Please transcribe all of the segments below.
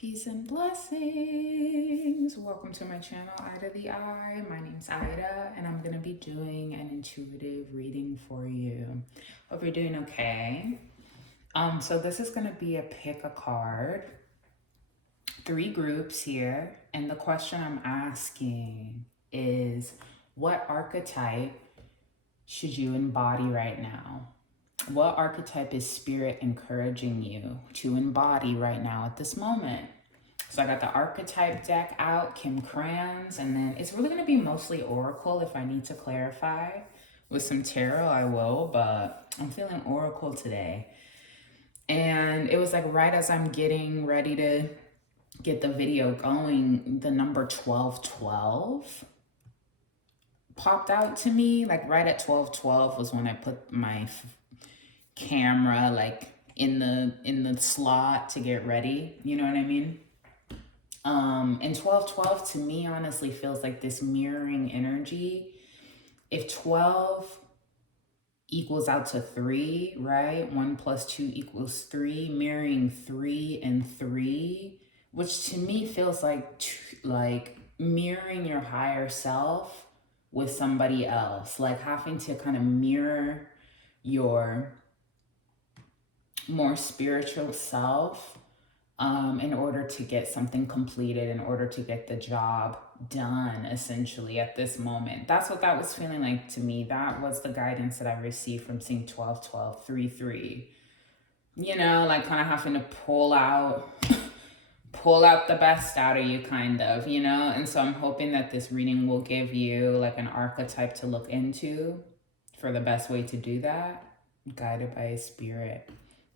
Peace and blessings. Welcome to my channel, Ida the I. My name's Ida, and I'm going to be doing an intuitive reading for you. Hope you're doing okay. So this is going to be a pick a card. 3 groups here, and the question I'm asking is, what archetype should you embody right now? What archetype is spirit encouraging you to embody right now at this moment? So I got the Archetype deck out, Kim Kranz, and then it's really going to be mostly Oracle. If I need to clarify with some tarot, I will, but I'm feeling Oracle today. And it was like right as I'm getting ready to get the video going, the number 1212 popped out to me. Like right at 1212 was when I put my camera like in the slot to get ready, you know what I mean? And 1212 to me honestly feels like this mirroring energy. If 12 equals out to 3, right? 1 plus 2 equals 3, mirroring 3 and 3, which to me feels like mirroring your higher self with somebody else, like having to kind of mirror your more spiritual self in order to get something completed, in order to get the job done, essentially, at this moment. That's what that was feeling like to me. That was the guidance that I received from seeing 12, 12, 3, 3. You know, like kind of having to pull out the best out of you, kind of, you know? And so I'm hoping that this reading will give you like an archetype to look into for the best way to do that, guided by a spirit.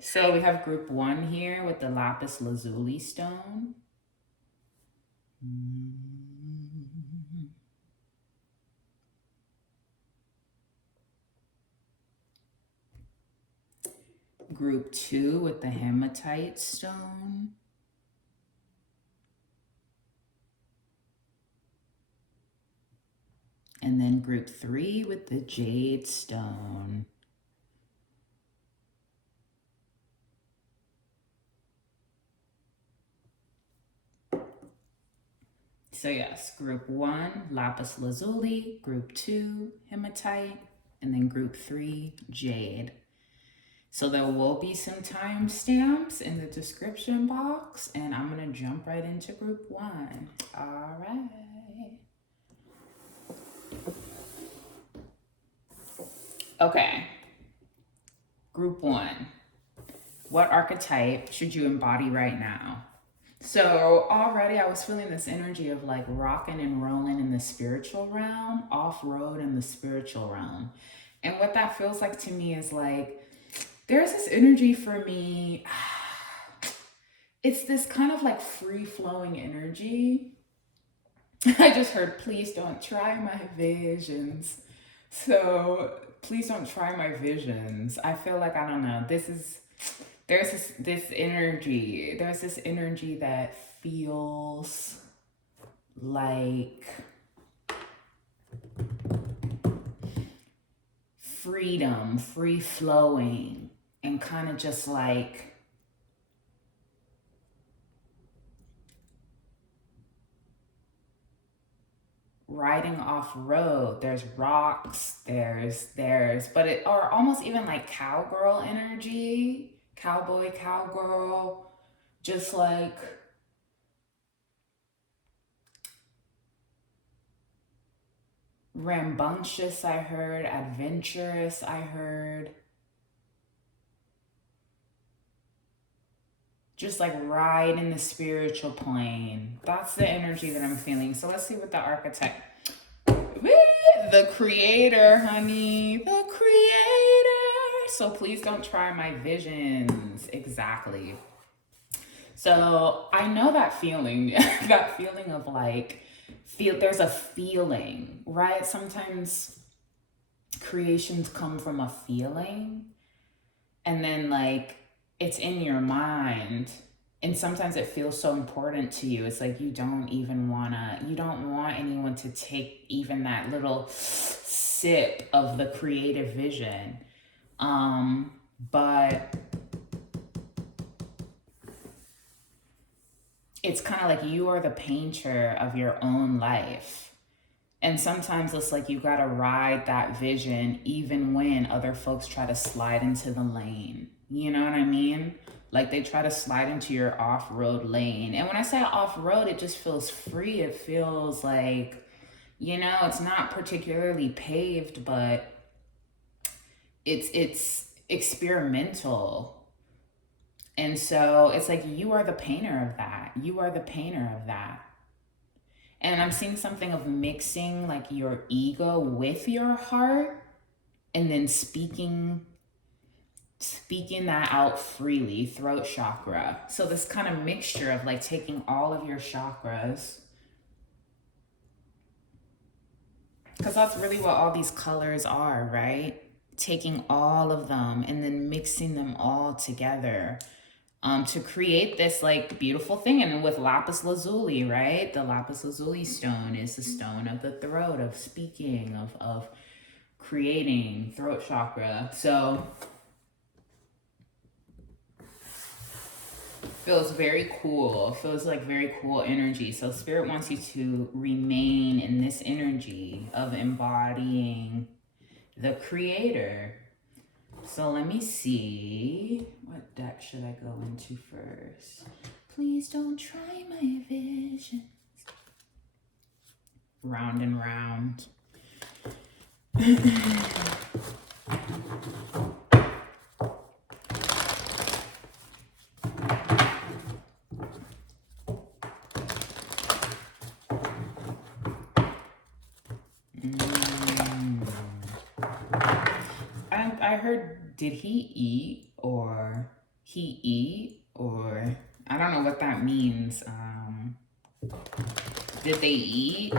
So we have group 1 here with the lapis lazuli stone. Group 2 with the hematite stone. And then group 3 with the jade stone. So yes, group 1, lapis lazuli, group 2, hematite, and then group 3, jade. So there will be some timestamps in the description box, and I'm gonna jump right into group 1. All right. Okay. Group 1. What archetype should you embody right now? So already I was feeling this energy of like rocking and rolling in the spiritual realm, off-road in the spiritual realm. And what that feels like to me is like, there's this energy for me. It's this kind of like free-flowing energy. I just heard, please don't try my visions. So please don't try my visions. I feel like, I don't know, there's this energy that feels like freedom, free flowing, and kind of just like riding off road. There's rocks, or almost even like cowgirl energy, cowboy, cowgirl, just like rambunctious, I heard, adventurous, I heard. Just like ride in the spiritual plane. That's the energy that I'm feeling. So let's see what the archetype. The creator, honey. The creator. So please don't try my visions. Exactly. So I know that feeling. That feeling of like, there's a feeling, right? Sometimes creations come from a feeling, and then like it's in your mind, and sometimes it feels so important to you. It's like you don't want anyone to take even that little sip of the creative vision. But it's kind of like you are the painter of your own life. And sometimes it's like you gotta ride that vision even when other folks try to slide into the lane. You know what I mean? Like they try to slide into your off-road lane. And when I say off-road, it just feels free. It feels like, you know, it's not particularly paved, but it's experimental. And so it's like you are the painter of that. You are the painter of that. And I'm seeing something of mixing like your ego with your heart and then speaking that out freely, throat chakra. So this kind of mixture of like taking all of your chakras, because that's really what all these colors are, right? Taking all of them and then mixing them all together. To create this like beautiful thing. And with lapis lazuli, right? The lapis lazuli stone is the stone of the throat, of speaking, of creating, throat chakra. So feels very cool. Feels like very cool energy. So spirit wants you to remain in this energy of embodying the creator. So let me see, what deck should I go into first? Please don't try my visions. Round and round. I heard, did he eat or I don't know what that means. Did they eat?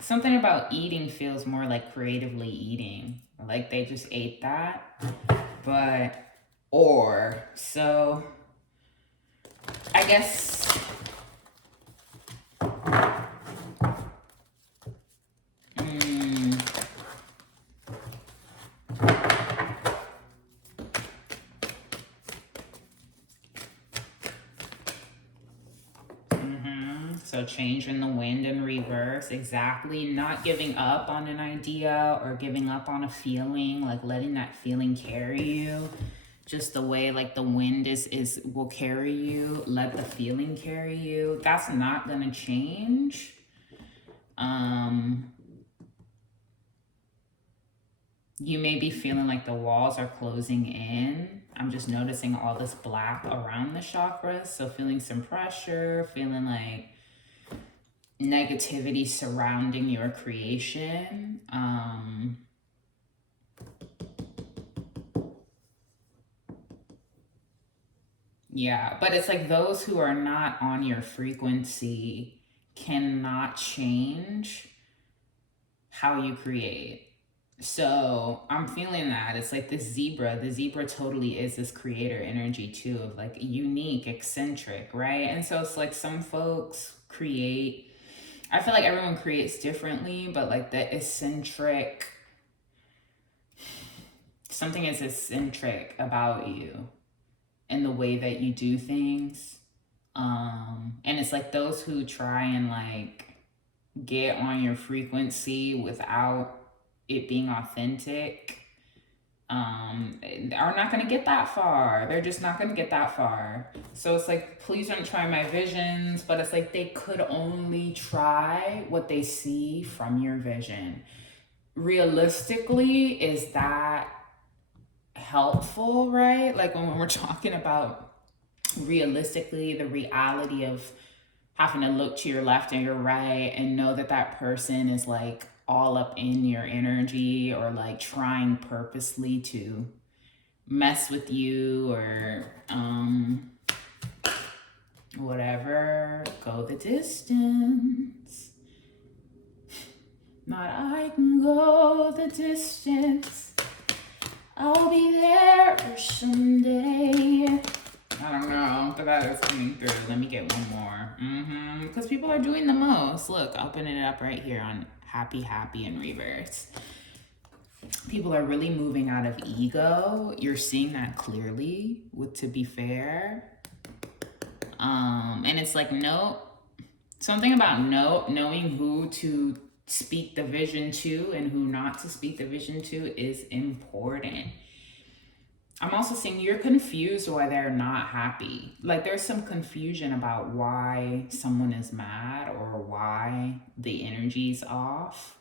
Something about eating feels more like creatively eating. Like they just ate that. But, so I guess so change in the wind in reverse, exactly. Not giving up on an idea or giving up on a feeling, like letting that feeling carry you. Just the way like the wind will carry you, let the feeling carry you. That's not gonna change. You may be feeling like the walls are closing in. I'm just noticing all this black around the chakras. So feeling some pressure, feeling like negativity surrounding your creation. Yeah, but it's like those who are not on your frequency cannot change how you create. So I'm feeling that. It's like this zebra. The zebra totally is this creator energy too, of like unique, eccentric, right? And so it's like some folks create, I feel like everyone creates differently, but like the eccentric, something is eccentric about you and the way that you do things. And it's like those who try and like get on your frequency without it being authentic, are not going to get that far. They're just not going to get that far. So it's like, please don't try my visions, but it's like they could only try what they see from your vision. Realistically, is that helpful, right? Like when we're talking about realistically, the reality of having to look to your left and your right and know that that person is like all up in your energy or like trying purposely to mess with you or whatever, go the distance. Not I can go the distance. I'll be there someday. I don't know, but that is coming through. Let me get one more. Because people are doing the most. Look, opening it up right here on Happy in reverse. People are really moving out of ego. You're seeing that clearly, with To Be Fair. And it's like, no, something about knowing who to speak the vision to and who not to speak the vision to is important. I'm also seeing you're confused why they're not happy. Like there's some confusion about why someone is mad or why the energy's off.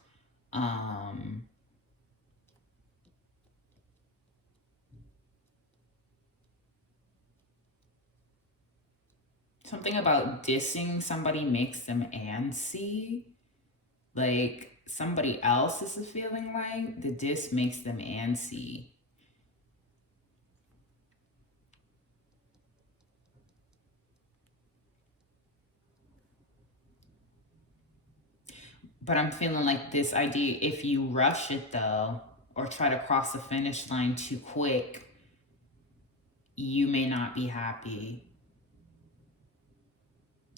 Something about dissing somebody makes them antsy. Like somebody else is feeling like the diss makes them antsy. But I'm feeling like this idea, if you rush it though, or try to cross the finish line too quick, you may not be happy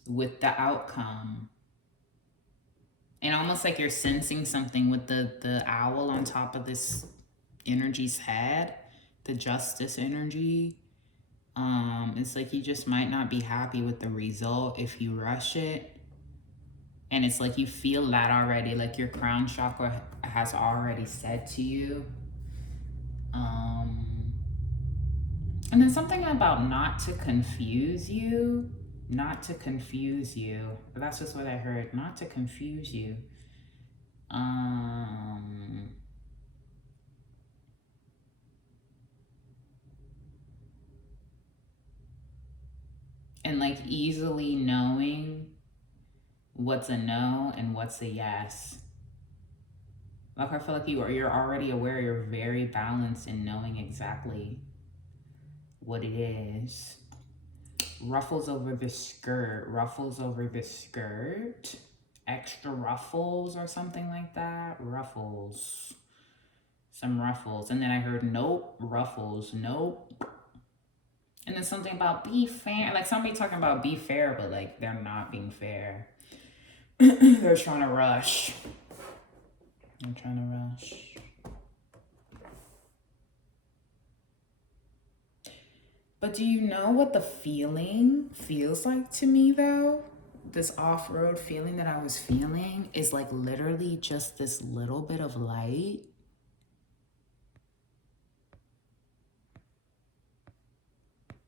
with the outcome. And almost like you're sensing something with the owl on top of this energy's head, the justice energy. It's like you just might not be happy with the result if you rush it. And it's like you feel that already, like your crown chakra has already said to you. And then something about not to confuse you. Not to confuse you. But that's just what I heard. Not to confuse you. And like easily knowing what's a no and what's a yes. Like I feel like you're already aware, you're very balanced in knowing exactly what it is. Ruffles over the skirt, ruffles over the skirt, extra ruffles or something like that. Ruffles, some ruffles. And then I heard nope, ruffles, nope. And then something about be fair, like somebody talking about be fair, but like they're not being fair. They're trying to rush. They're trying to rush. But do you know what the feeling feels like to me though? This off-road feeling that I was feeling is like literally just this little bit of light.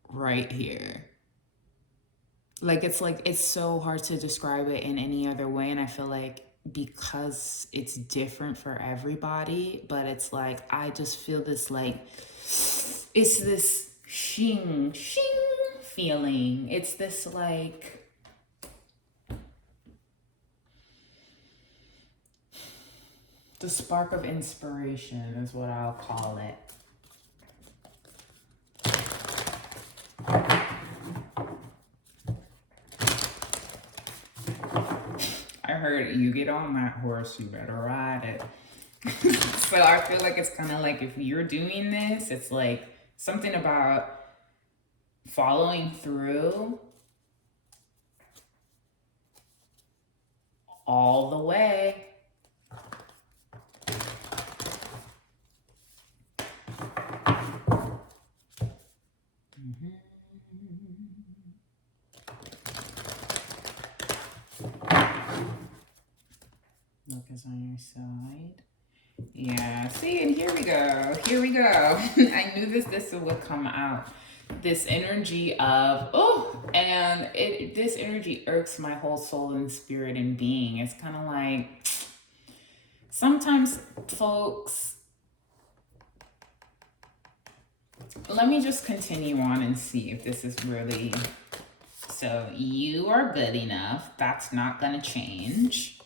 Right here. Like it's so hard to describe it in any other way. And I feel like because it's different for everybody, but it's like, I just feel this like, it's this shing, shing feeling. It's this like, the spark of inspiration is what I'll call it. I heard you get on that horse, you better ride it. So I feel like it's kind of like if you're doing this, it's like something about following through all the way. Luck is on your side. Yeah, see, and here we go. Here we go. I knew this would come out. This energy of, and this energy irks my whole soul and spirit and being. It's kind of like, sometimes folks, let me just continue on and see if this is really, so you are good enough. That's not going to change.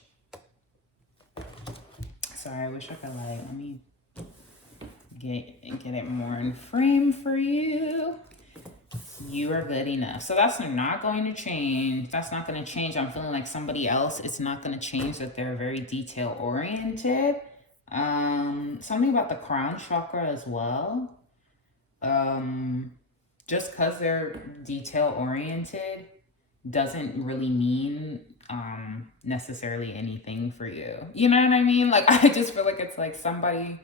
Sorry, I wish I could like, let me get it more in frame for you. You are good enough. So that's not going to change. That's not going to change. I'm feeling like somebody else, it's not going to change that they're very detail oriented. Something about the crown chakra as well. Just because they're detail oriented doesn't really mean necessarily anything for you. You know what I mean? Like, I just feel like it's like somebody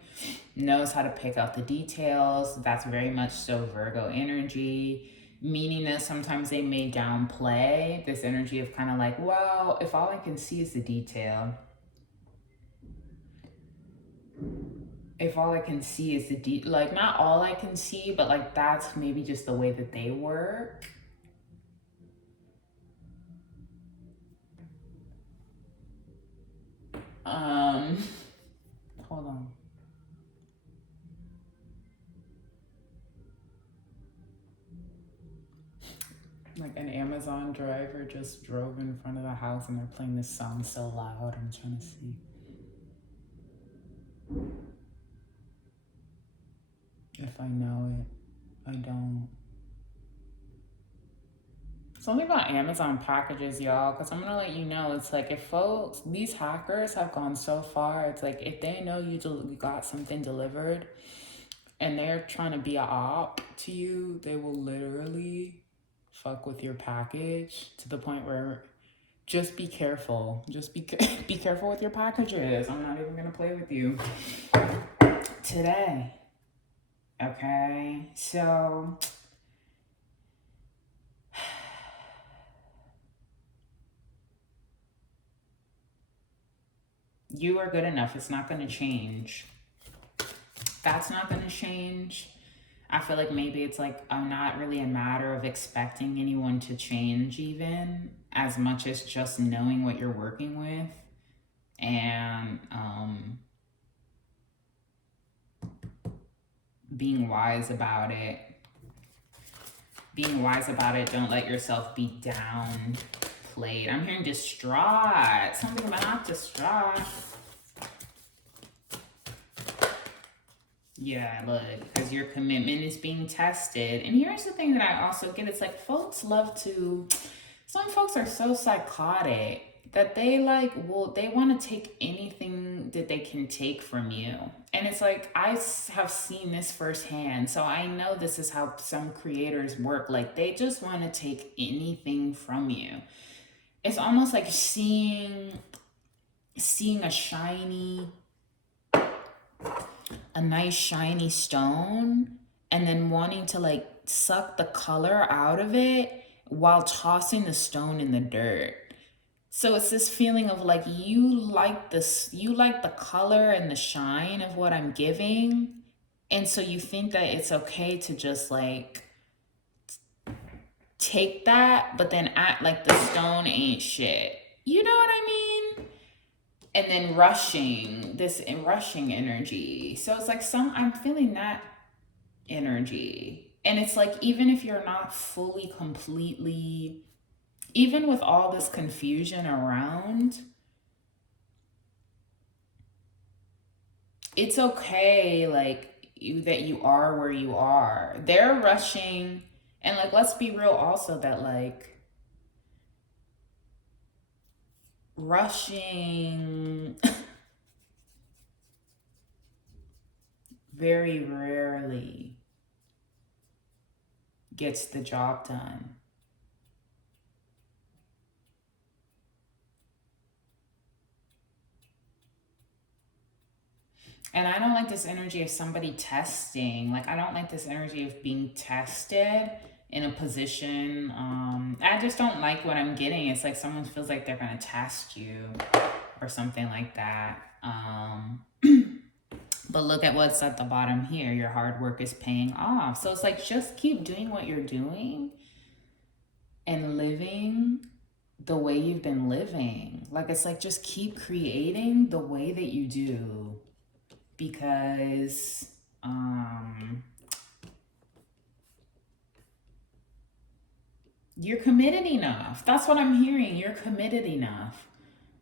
knows how to pick out the details. That's very much so Virgo energy. meaning that sometimes they may downplay this energy of kind of like, well, if all I can see is the detail, if all I can see is like not all I can see, but like that's maybe just the way that they work. Hold on. Like an Amazon driver just drove in front of the house and they're playing this song so loud. I'm trying to see if I know it. I don't. Something about Amazon packages, y'all, because I'm going to let you know, it's like if folks, these hackers have gone so far, it's like if they know you got something delivered and they're trying to be a op to you, they will literally fuck with your package to the point where just be careful. Just be careful with your packages. I'm not even going to play with you today. Okay, so you are good enough. It's not going to change. That's not going to change. I feel like maybe it's like not really a matter of expecting anyone to change even, as much as just knowing what you're working with and being wise about it. Being wise about it. Don't let yourself be downplayed. I'm hearing distraught. Something about not distraught. Yeah, look, because your commitment is being tested. And here's the thing that I also get. It's like folks love to, some folks are so psychotic that they like, well, they want to take anything that they can take from you. And it's like, I have seen this firsthand. So I know this is how some creators work. Like they just want to take anything from you. It's almost like seeing a nice shiny stone and then wanting to like suck the color out of it while tossing the stone in the dirt. So it's this feeling of like you like the color and the shine of what I'm giving, and so you think that it's okay to just like take that but then act like the stone ain't shit. You know what I mean? And then rushing energy. So it's like I'm feeling that energy. And it's like, even if you're not fully, completely, even with all this confusion around, it's okay, like, that you are where you are. They're rushing. And like, let's be real also that like, rushing very rarely gets the job done. And I don't like this energy of somebody testing. Like, I don't like this energy of being tested in a position. I just don't like what I'm getting. It's like someone feels like they're going to test you or something like that. But look at what's at the bottom here. Your hard work is paying off. So it's like, just keep doing what you're doing and living the way you've been living. Like, it's like, just keep creating the way that you do. Because you're committed enough. That's what I'm hearing. You're committed enough.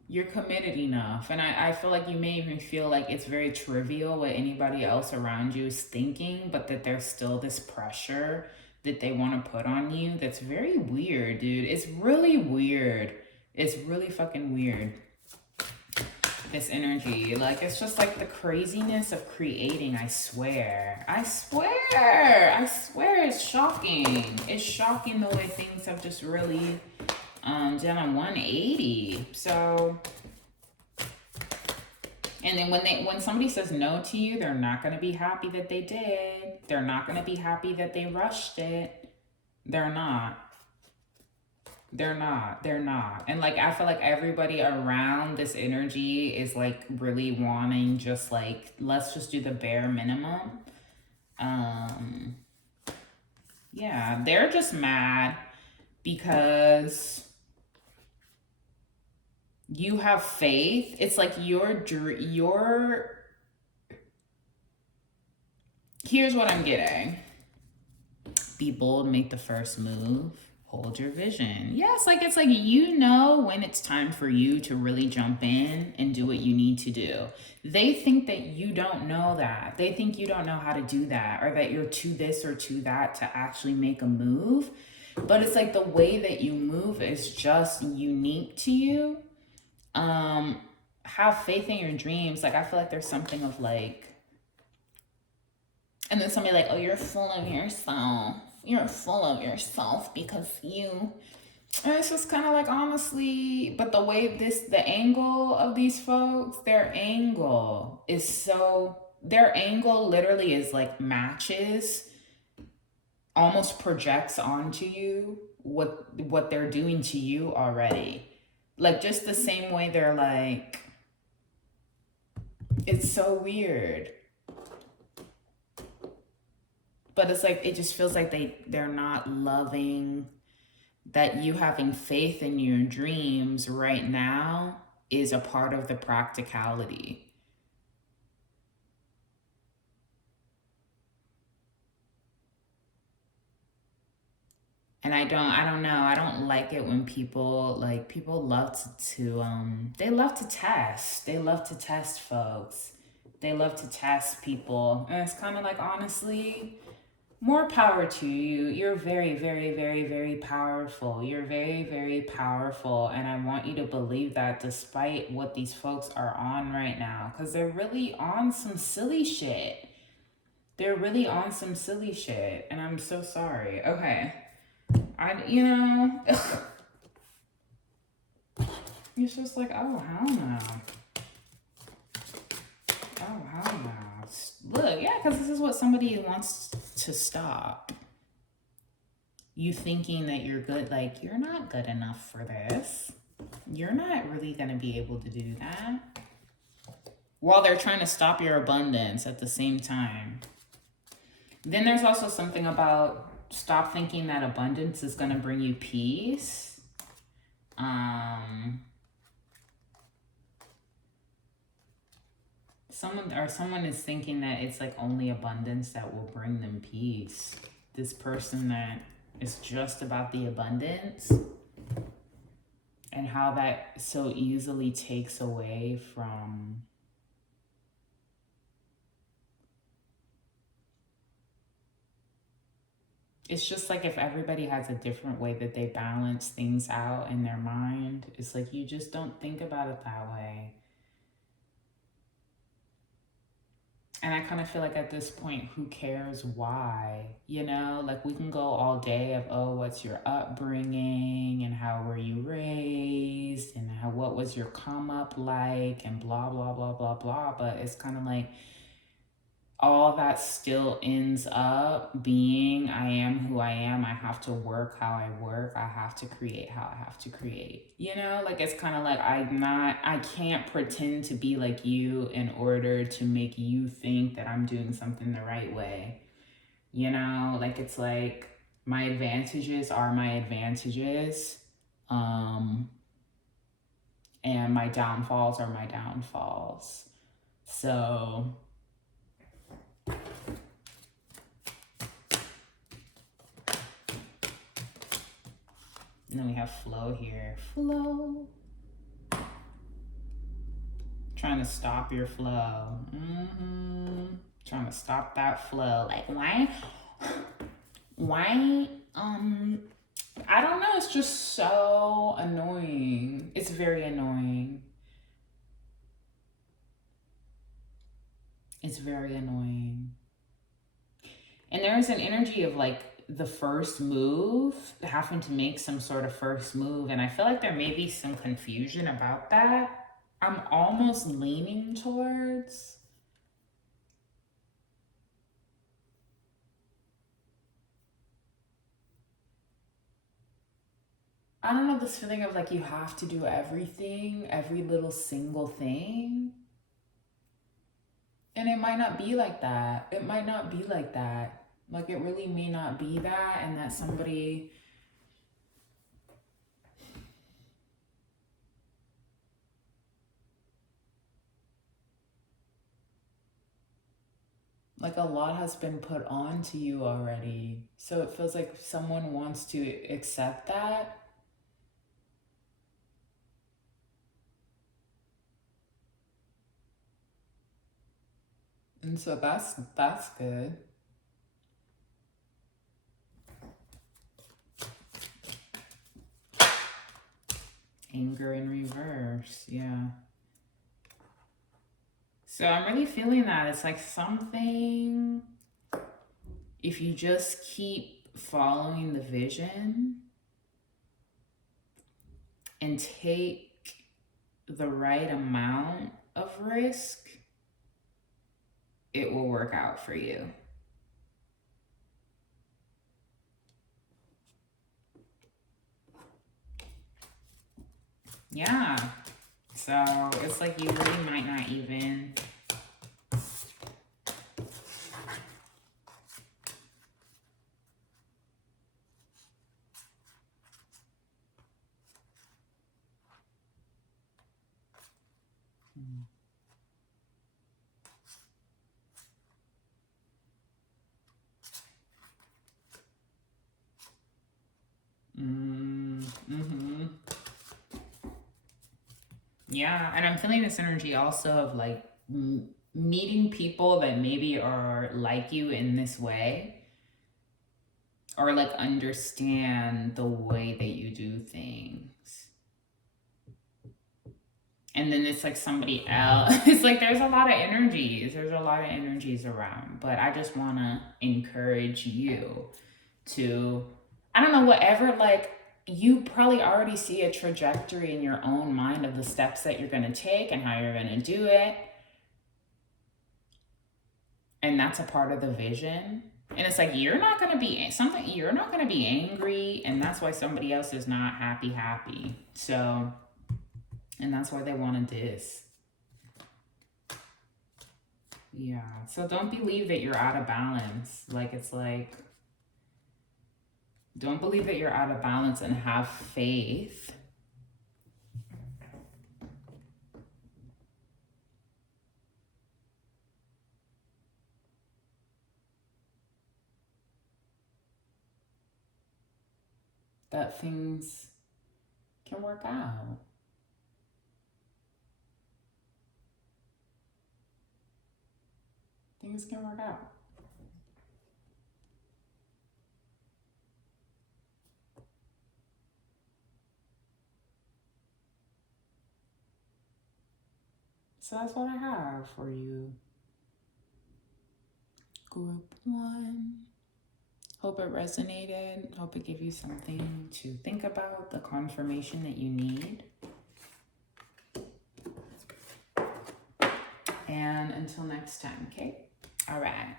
You're committed enough. And I feel like you may even feel like it's very trivial what anybody else around you is thinking, but that there's still this pressure that they want to put on you. That's very weird, dude. It's really weird. It's really fucking weird. This energy, like, it's just like the craziness of creating. I swear it's shocking. It's shocking the way things have just really done a 180. So, and then when somebody says no to you, they're not going to be happy that they did. They're not going to be happy that they rushed it. They're not. They're not. They're not. And like, I feel like everybody around this energy is like really wanting just like, let's just do the bare minimum. Um, yeah, they're just mad because you have faith. It's like here's what I'm getting. Be bold, make the first move, hold your vision. Yes, like it's like, you know when it's time for you to really jump in and do what you need to do. They think that you don't know that. They think you don't know how to do that, or that you're too this or too that to actually make a move. But it's like the way that you move is just unique to you. Have faith in your dreams. Like, I feel like there's something of like, and then somebody like, oh, you're full of yourself. You're full of yourself because you. And it's just kind of like, honestly, but the way the angle of these folks, their angle literally is like matches, almost projects onto you what they're doing to you already. Like, just the same way they're like, it's so weird. But it's like, it just feels like they're not loving that you having faith in your dreams right now is a part of the practicality. And I don't know. I don't like it when people love to they love to test. They love to test folks. They love to test people. And it's kind of like, honestly, more power to you. You're very, very, very, very powerful. You're very, very powerful. And I want you to believe that despite what these folks are on right now. Because they're really on some silly shit. They're really on some silly shit. And I'm so sorry. Okay. It's just like, oh, hell no. Oh, hell no. Look, yeah, because this is what somebody wants to stop. You thinking that you're good, like, you're not good enough for this. You're not really going to be able to do that. While they're trying to stop your abundance at the same time. Then there's also something about stop thinking that abundance is going to bring you peace. Someone is thinking that it's like only abundance that will bring them peace. This person that is just about the abundance and how that so easily takes away from it's just like, if everybody has a different way that they balance things out in their mind, it's like, you just don't think about it that way. And I kind of feel like at this point, who cares why? You know, like, we can go all day of, oh, what's your upbringing and how were you raised and what was your come up like and blah, blah, blah, blah, blah. But it's kind of like, all that still ends up being, I am who I am. I have to work how I work. I have to create how I have to create. You know, like, it's kind of like, I can't pretend to be like you in order to make you think that I'm doing something the right way. You know, like, it's like, my advantages are my advantages. And my downfalls are my downfalls. So and then we have flow here. Flow. Trying to stop your flow. Trying to stop that flow. Like, why? I don't know. It's just so annoying. It's very annoying. It's very annoying. And there is an energy of like, the first move, having to make some sort of first move. And I feel like there may be some confusion about that. I'm almost leaning towards I don't know, this feeling of like you have to do everything, every little single thing. And it might not be like that. It might not be like that. Like it really may not be that, and that somebody, like a lot has been put onto you already. So it feels like someone wants to accept that. And so that's good. Anger in reverse, yeah. So I'm really feeling that. It's like something, if you just keep following the vision and take the right amount of risk, it will work out for you. Yeah. So it's like you really might not even mm-hmm. Yeah, and I'm feeling this energy also of like meeting people that maybe are like you in this way, or like understand the way that you do things. And then it's like somebody else. It's like there's a lot of energies. There's a lot of energies around. But I just want to encourage you to, I don't know, whatever, like you probably already see a trajectory in your own mind of the steps that you're going to take and how you're going to do it. And that's a part of the vision. And it's like you're not going to be something, you're not going to be angry, and that's why somebody else is not happy. So, and that's why they want to diss. Yeah. So don't believe that you're out of balance. Like it's like, don't believe that you're out of balance, and have faith that things can work out. Things can work out. So that's what I have for you. Group 1. Hope it resonated. Hope it gave you something to think about, the confirmation that you need. And until next time, okay? All right.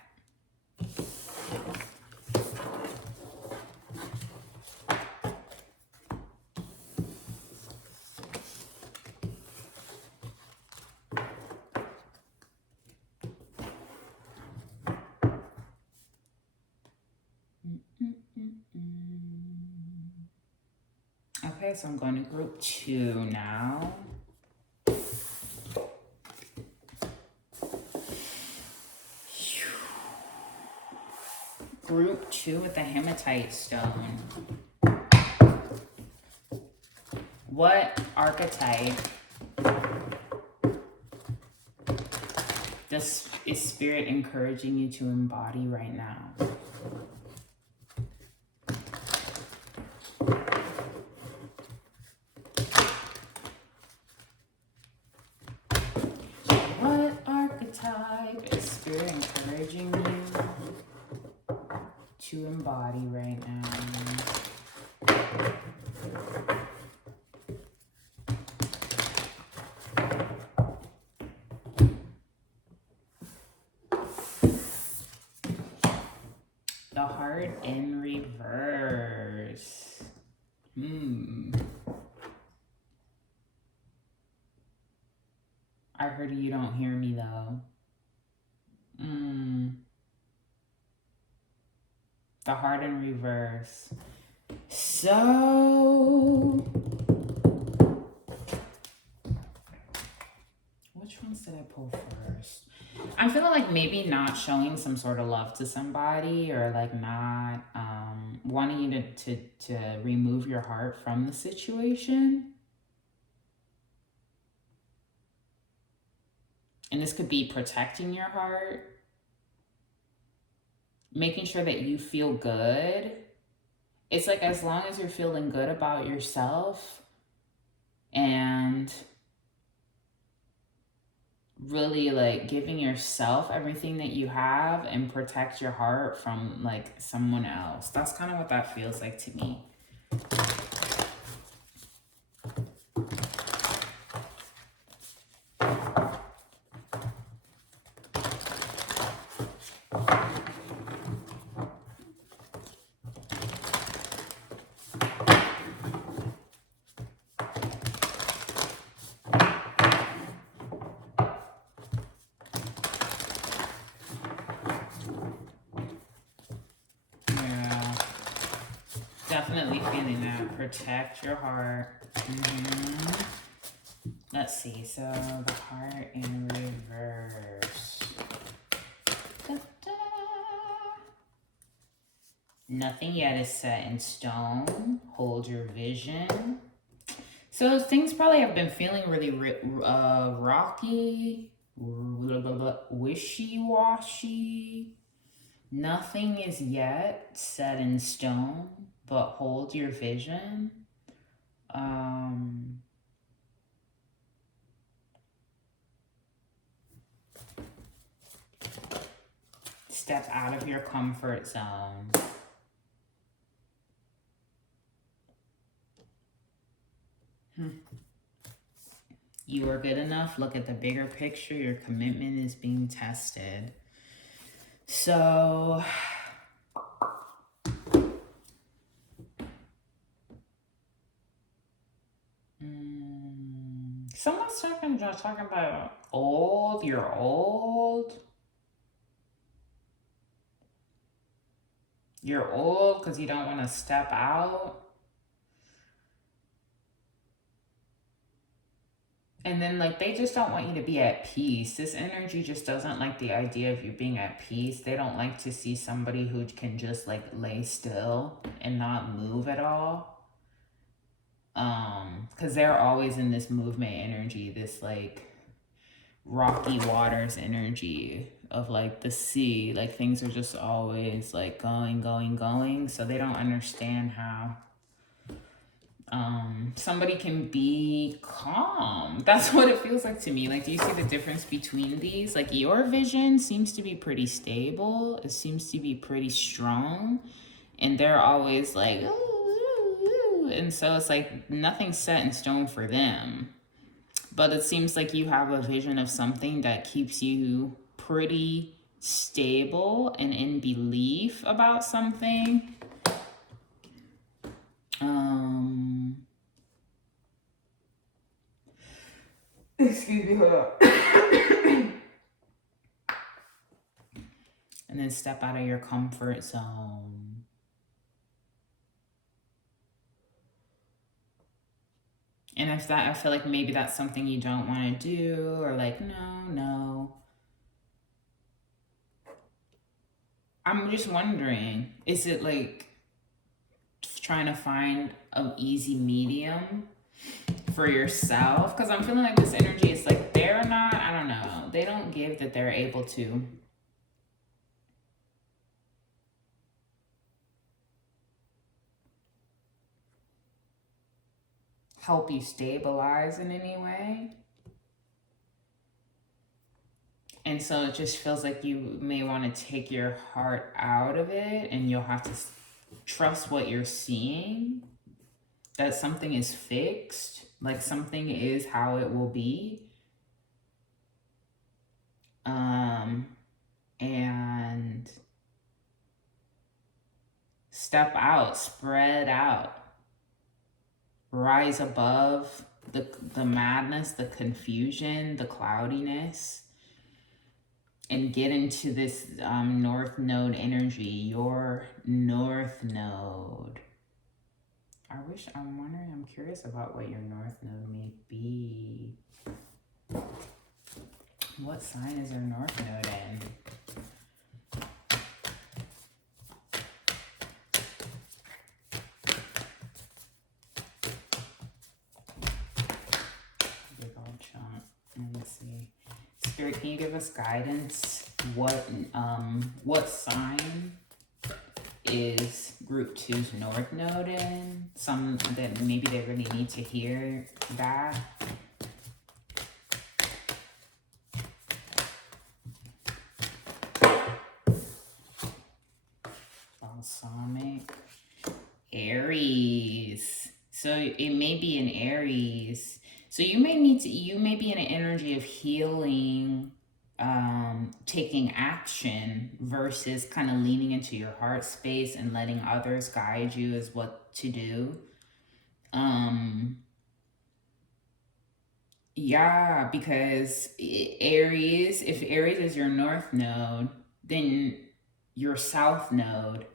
Okay, so I'm going to group 2 now. Group 2 with the hematite stone. What archetype is Spirit encouraging you to embody right now? What archetype is Spirit encouraging you to embody right now? The heart in reverse. I heard you don't hear me though. The heart in reverse. So, which ones did I pull first? I'm feeling like maybe not showing some sort of love to somebody, or like not wanting you to remove your heart from the situation. And this could be protecting your heart, making sure that you feel good. It's like, as long as you're feeling good about yourself and really like giving yourself everything that you have, and protect your heart from like someone else. That's kind of what that feels like to me. Definitely feeling that. Protect your heart. Let's see. So the heart in reverse. Da-da. Nothing yet is set in stone. Hold your vision. So things probably have been feeling really rocky, wishy-washy. Nothing is yet set in stone, but hold your vision. Step out of your comfort zone. You are good enough. Look at the bigger picture. Your commitment is being tested. So someone's talking about old. You're old. You're old because you don't want to step out. And then like they just don't want you to be at peace. This energy just doesn't like the idea of you being at peace. They don't like to see somebody who can just like lay still and not move at all. Because they're always in this movement energy, this like rocky waters energy of like the sea. Like things are just always like going. So they don't understand how somebody can be calm. That's what it feels like to me. Like, do you see the difference between these? Like, your vision seems to be pretty stable. It seems to be pretty strong. And they're always like, ooh. And so it's like nothing's set in stone for them. But it seems like you have a vision of something that keeps you pretty stable and in belief about something. Excuse me, hold on. And then step out of your comfort zone. And if that, I feel like maybe that's something you don't want to do, or like, no. I'm just wondering, is it like trying to find an easy medium for yourself? Because I'm feeling like this energy is like they're not, I don't know, they don't give that they're able to help you stabilize in any way. And so it just feels like you may want to take your heart out of it, and you'll have to trust what you're seeing, that something is fixed, like something is how it will be. And step out, spread out. rise above the madness, the confusion, the cloudiness, and get into this North Node energy, your North Node. I'm wondering, I'm curious about what your North Node may be. What sign is your North Node in? Big old chunk. Let me see. Spirit, can you give us guidance? What sign is Group 2's North Node in? Some that maybe they really need to hear that. Balsamic. Aries. So it may be in Aries. So you may be in an energy of healing, taking action versus kind of leaning into your heart space and letting others guide you as what to do. Yeah, because Aries, if Aries is your North Node, then your South Node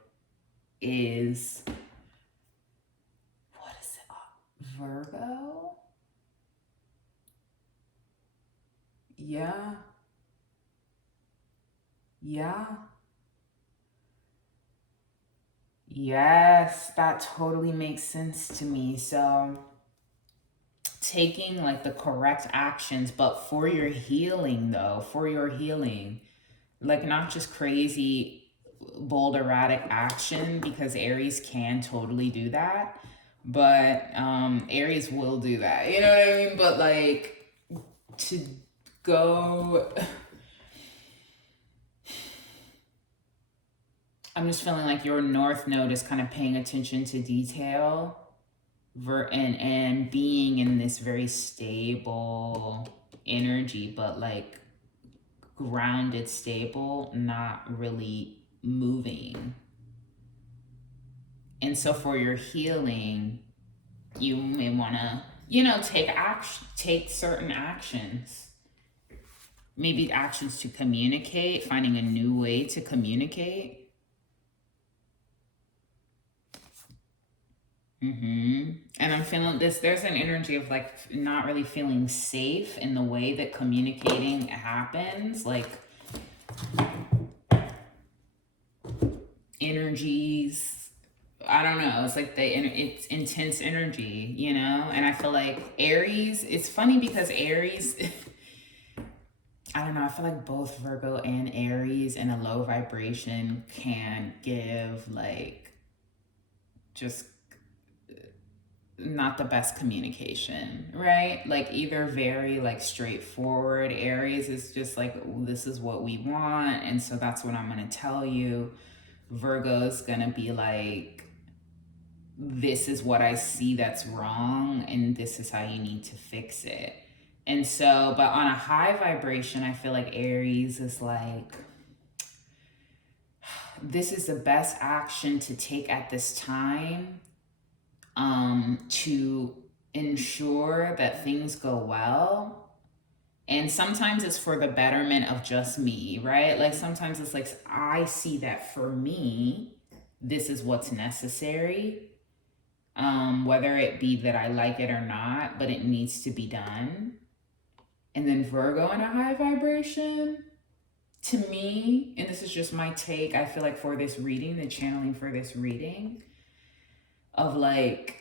is, what is it? Virgo? Yeah. Yeah. Yes, that totally makes sense to me. So taking like the correct actions, but for your healing though, like not just crazy, bold, erratic action, because Aries can totally do that. But Aries will do that. You know what I mean? But like to go... I'm just feeling like your North Node is kind of paying attention to detail and being in this very stable energy, but like grounded, stable, not really moving. And so for your healing, you may want to, take certain actions. Maybe actions to communicate, finding a new way to communicate. And I'm feeling this, there's an energy of like not really feeling safe in the way that communicating happens. Like energies, I don't know, it's like it's intense energy, you know? And I feel like Aries, it's funny because Aries, I don't know, I feel like both Virgo and Aries in a low vibration can give like just not the best communication, right? Like either very like straightforward. Aries is just like, this is what we want, and so that's what I'm going to tell you. Virgo's going to be like, this is what I see that's wrong, and this is how you need to fix it. And so, but on a high vibration, I feel like Aries is like, this is the best action to take at this time, to ensure that things go well. And sometimes it's for the betterment of just me, right? Like sometimes it's like, I see that for me, this is what's necessary. Whether it be that I like it or not, but it needs to be done. And then Virgo in a high vibration, to me, and this is just my take, I feel like for this reading, the channeling for this reading, of like,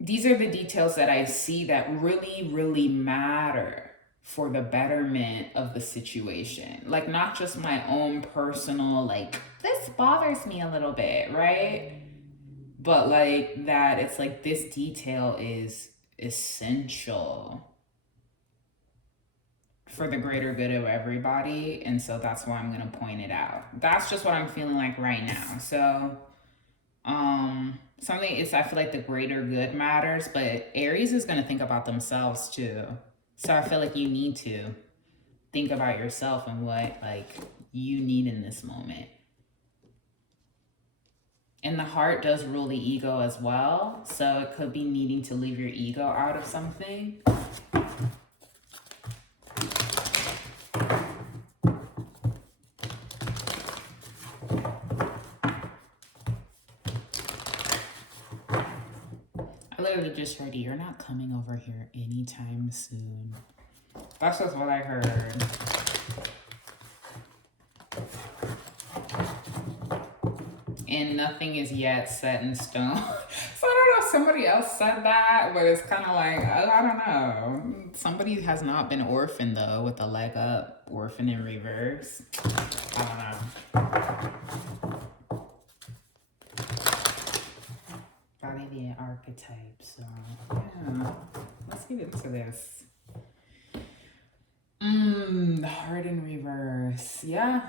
these are the details that I see that really, really matter for the betterment of the situation. Like not just my own personal, like, this bothers me a little bit, right? But like that, it's like this detail is essential for the greater good of everybody. And so that's why I'm going to point it out. That's just what I'm feeling like right now. So, something is, I feel like the greater good matters, but Aries is going to think about themselves too. So I feel like you need to think about yourself and what like you need in this moment. And the heart does rule the ego as well. So it could be needing to leave your ego out of something. I literally just heard, you're not coming over here anytime soon. That's just what I heard. And nothing is yet set in stone. So I don't know if somebody else said that, but it's kind of like, I don't know. Somebody has not been orphaned though, with a leg up, orphan in reverse. I don't know. Body the archetype, so yeah. Let's get into this. The heart in reverse. Yeah.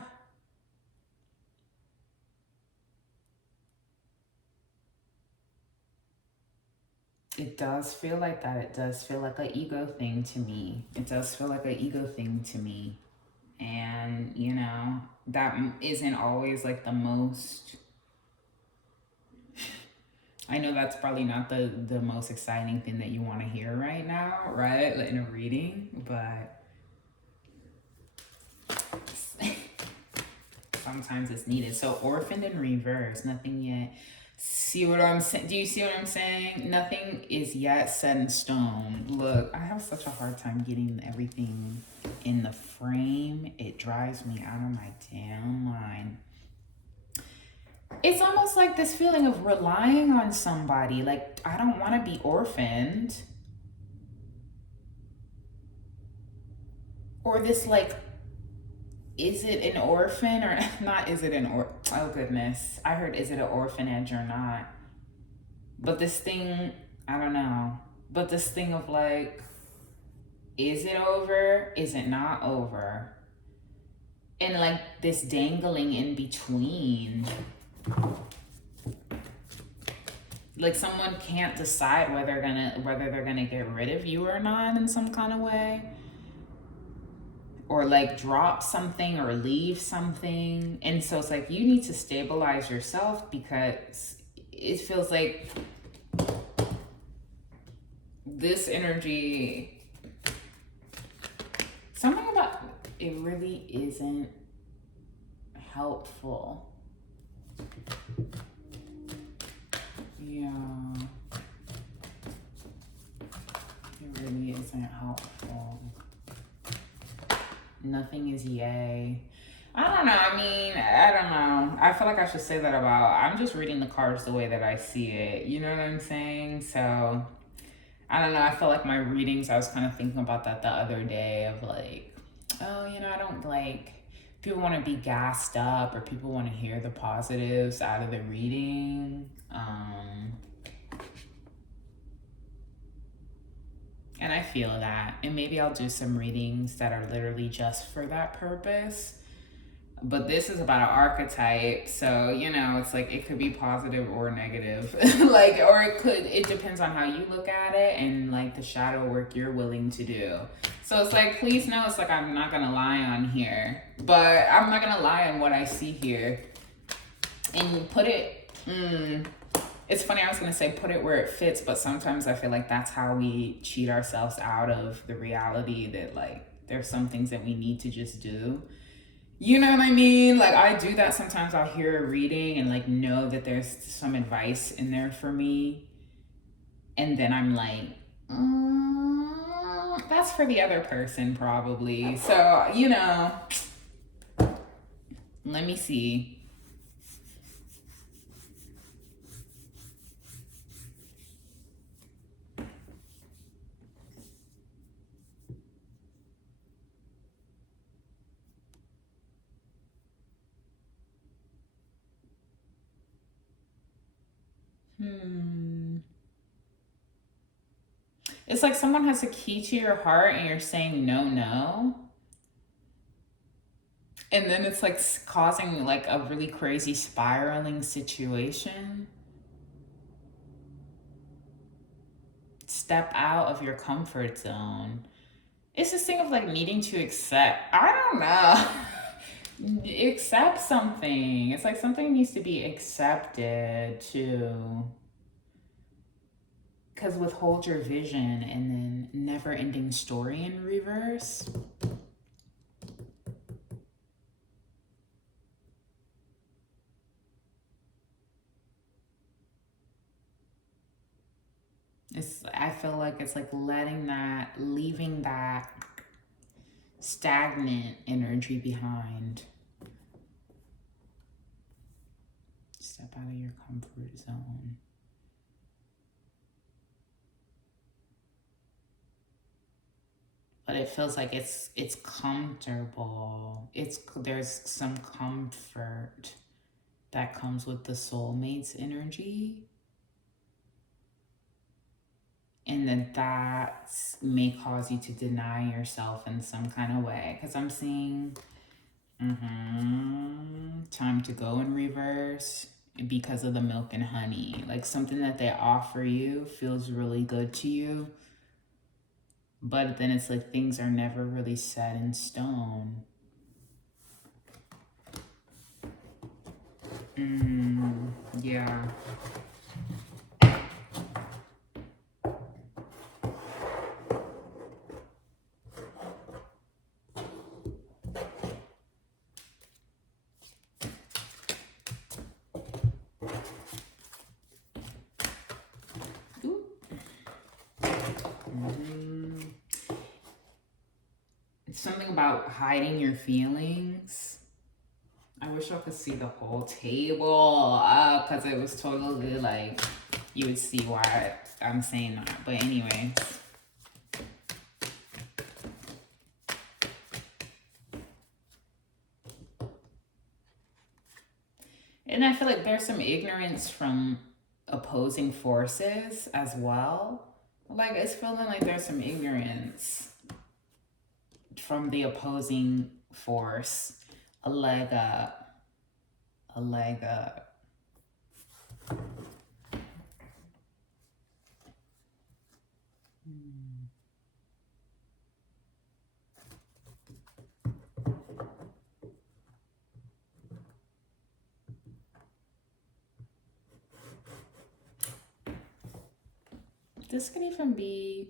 It does feel like that. It does feel like an ego thing to me. It does feel like an ego thing to me. And, you know, that isn't always like the most... I know that's probably not the most exciting thing that you want to hear right now, right? Like in a reading, but sometimes it's needed. So orphaned in reverse, nothing yet. See what I'm saying? Do you see what I'm saying? Nothing is yet set in stone. Look, I have such a hard time getting everything in the frame. It drives me out of my damn mind. It's almost like this feeling of relying on somebody. Like, I don't want to be orphaned. Or this like, is it an orphan or not? Is it an oh goodness. I heard, is it an orphanage or not? But this thing, I don't know. But this thing of like, is it over? Is it not over? And like this dangling in between. Like someone can't decide whether they're gonna get rid of you or not in some kind of way. Or like drop something or leave something. And so it's like you need to stabilize yourself, because it feels like this energy, something about it really isn't helpful. Yeah. It really isn't helpful. Nothing is yay. I don't know. I mean, I don't know. I feel like I should say that about, I'm just reading the cards the way that I see it. You know what I'm saying? So, I don't know. I feel like my readings, I was kind of thinking about that the other day of like, oh, you know, I don't like, people want to be gassed up or people want to hear the positives out of the reading. And I feel that. And maybe I'll do some readings that are literally just for that purpose. But this is about an archetype. So, you know, it's like it could be positive or negative. Like, or it depends on how you look at it and like the shadow work you're willing to do. So it's like, please know, it's like I'm not going to lie on here. But I'm not going to lie on what I see here. And put it... It's funny, I was going to say put it where it fits, but sometimes I feel like that's how we cheat ourselves out of the reality that like there's some things that we need to just do. You know what I mean? Like I do that sometimes. I'll hear a reading and like know that there's some advice in there for me. And then I'm like, that's for the other person probably. So, you know, let me see. It's like someone has a key to your heart and you're saying no, no. And then it's like causing like a really crazy spiraling situation. Step out of your comfort zone. It's this thing of like needing to accept. I don't know. accept something. It's like something needs to be accepted too. Because withhold your vision and then never ending story in reverse. I feel like it's like leaving that stagnant energy behind. Step out of your comfort zone. But it feels like it's comfortable. There's some comfort that comes with the soulmate's energy. And then that may cause you to deny yourself in some kind of way. Because I'm seeing time to go in reverse because of the milk and honey. Like something that they offer you feels really good to you. But then it's like things are never really set in stone. Yeah. It's something about hiding your feelings. I wish I could see the whole table because it was totally like, you would see why I'm saying that. But anyway. And I feel like there's some ignorance from opposing forces as well. Like it's feeling like there's some ignorance from the opposing force. A leg up. A leg up. This could even be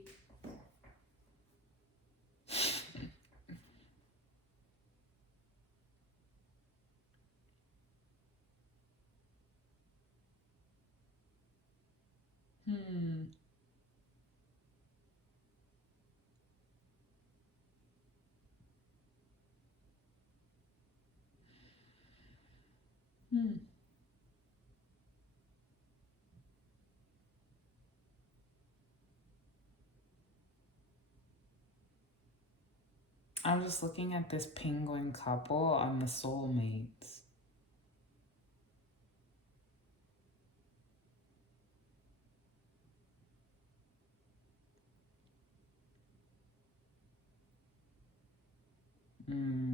I'm just looking at this penguin couple on the soulmates. Yeah.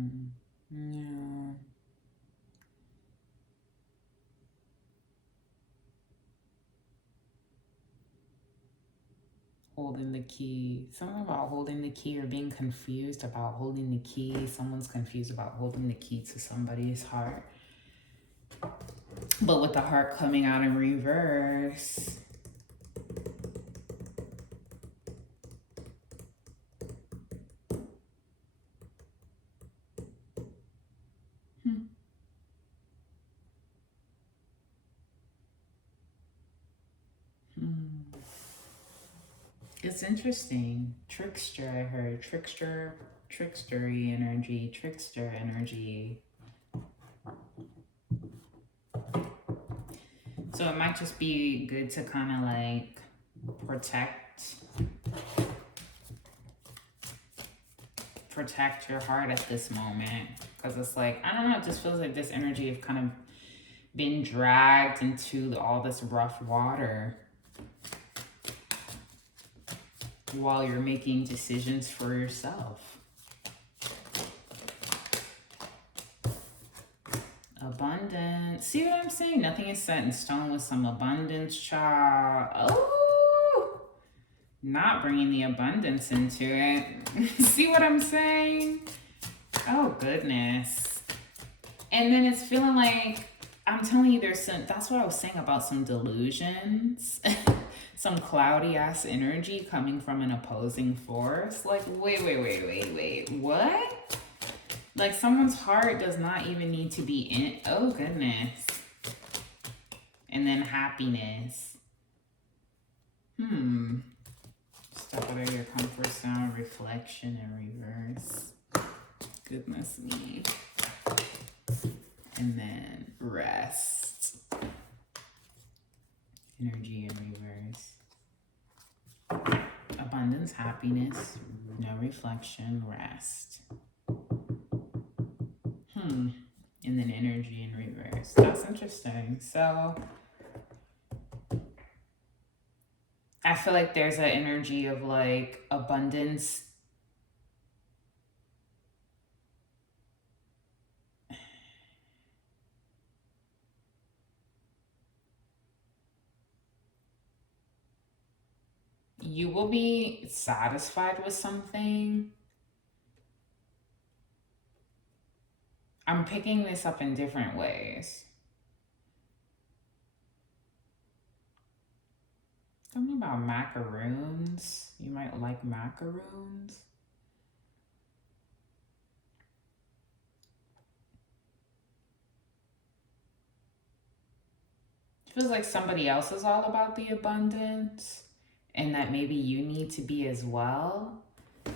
Holding the key. Something about holding the key or being confused about holding the key. Someone's confused about holding the key to somebody's heart. But with the heart coming out in reverse. It's interesting. Trickster, I heard. Trickstery energy, trickster energy. So it might just be good to kind of like protect your heart at this moment. Because it's like, I don't know, it just feels like this energy of kind of been dragged into all this rough water while you're making decisions for yourself. Abundance. See what I'm saying? Nothing is set in stone with some abundance, child. Oh, not bringing the abundance into it. See what I'm saying? Oh, goodness. And then it's feeling like, I'm telling you, that's what I was saying about some delusions, some cloudy ass energy coming from an opposing force. Like, wait, what? Like, someone's heart does not even need to be in, oh goodness. And then happiness. Step out of your comfort zone, reflection in reverse. Goodness me. And then rest. Energy in reverse. Abundance, happiness, no reflection, rest. And then energy in reverse. That's interesting. So I feel like there's an energy of like abundance. You will be satisfied with something. I'm picking this up in different ways. Something about macaroons. You might like macaroons. It feels like somebody else is all about the abundance, and that maybe you need to be as well.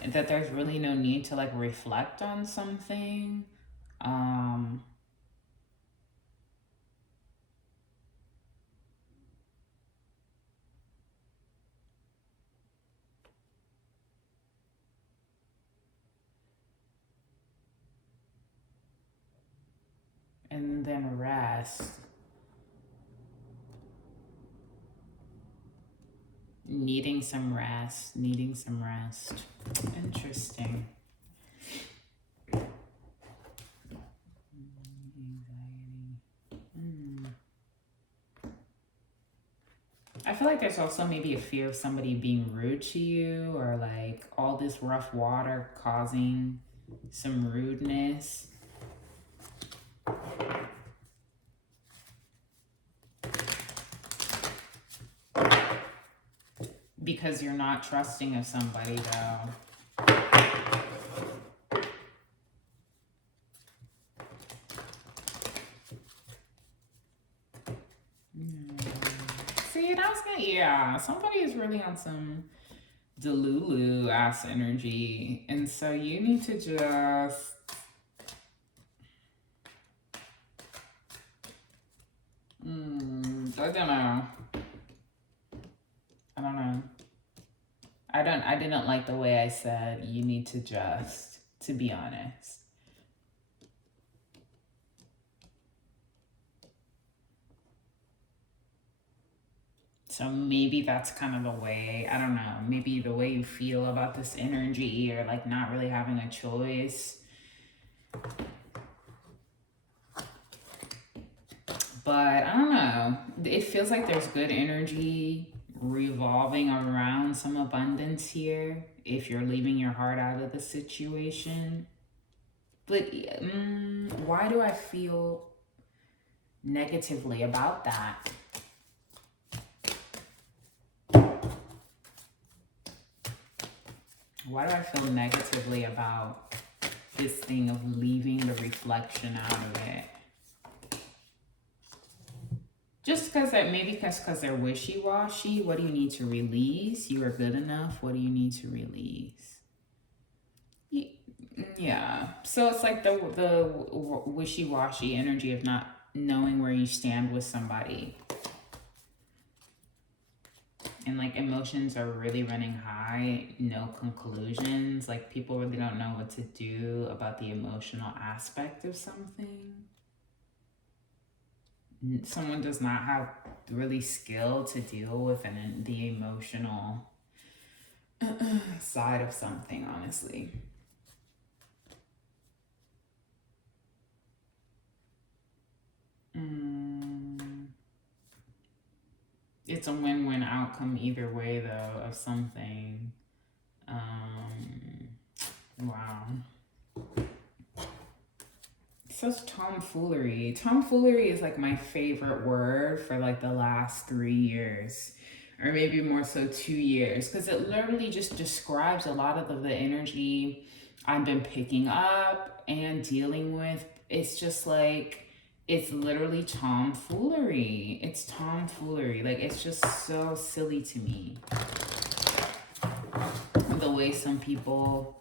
And that there's really no need to like reflect on something. And then rest. Needing some rest. Interesting. I feel like there's also maybe a fear of somebody being rude to you, or like all this rough water causing some rudeness. Because you're not trusting of somebody though. See, that's good. Yeah, somebody is really on some delulu ass energy. And so you need to just I don't know. I didn't like the way I said you need to just, to be honest. So maybe that's kind of the way, I don't know, maybe the way you feel about this energy, or like not really having a choice. But I don't know. It feels like there's good energy revolving around some abundance here if you're leaving your heart out of the situation. But why do I feel negatively about that? Why do I feel negatively about this thing of leaving the reflection out of it? Just because because they're wishy-washy. What do you need to release? You are good enough. What do you need to release? Yeah. So it's like the wishy-washy energy of not knowing where you stand with somebody. And like emotions are really running high, no conclusions. Like people really don't know what to do about the emotional aspect of something. Someone does not have really skill to deal with the emotional side of something, honestly. It's a win-win outcome either way, though, of something. Wow. such tomfoolery. Tomfoolery is like my favorite word for like the last 3 years, or maybe more so 2 years, because it literally just describes a lot of the energy I've been picking up and dealing with. It's just like, it's literally tomfoolery. It's tomfoolery. Like, it's just so silly to me. The way some people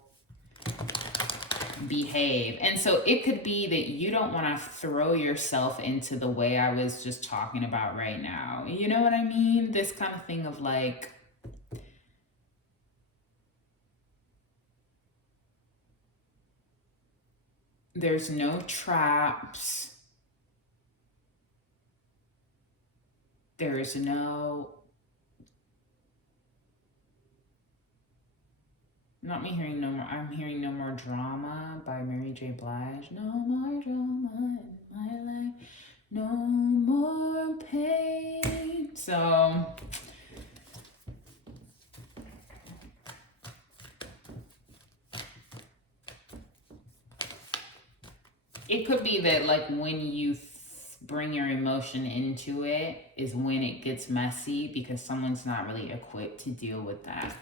behave. And so it could be that you don't want to throw yourself into the way I was just talking about right now. You know what I mean? This kind of thing of like, there's no traps. There's no, not me hearing no more, I'm hearing No More Drama by Mary J. Blige. No more drama in my life. No more pain. So it could be that like when you bring your emotion into it is when it gets messy, because someone's not really equipped to deal with that.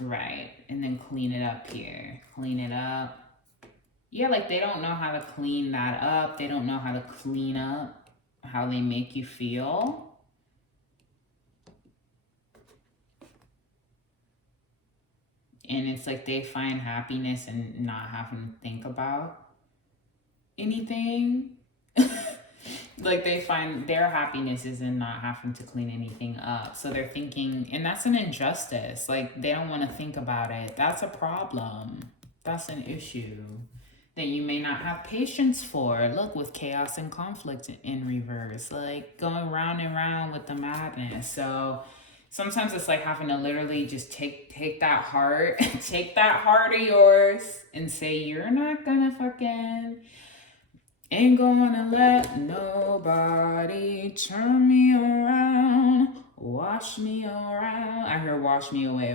Right. And then clean it up here. Clean it up. Yeah, like they don't know how to clean that up. They don't know how to clean up how they make you feel. And it's like they find happiness in not having to think about anything. Like they find their happiness is in not having to clean anything up. So they're thinking, and that's an injustice. Like they don't want to think about it. That's a problem. That's an issue that you may not have patience for. Look, with chaos and conflict in reverse, like going round and round with the madness. So sometimes it's like having to literally just take that heart, take that heart of yours and say, you're not gonna fucking, ain't gonna let nobody turn me around, wash me around. I heard wash me away,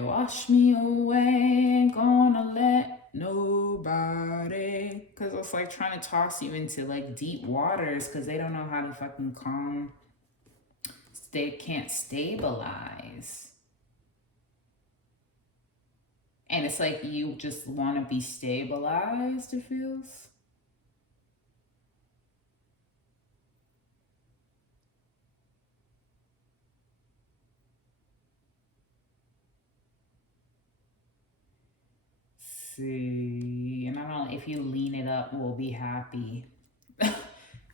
ain't gonna let nobody. Because it's like trying to toss you into like deep waters because they don't know how to fucking calm. They can't stabilize. And it's like you just want to be stabilized, it feels. See, and I don't know, if you lean it up, we'll be happy.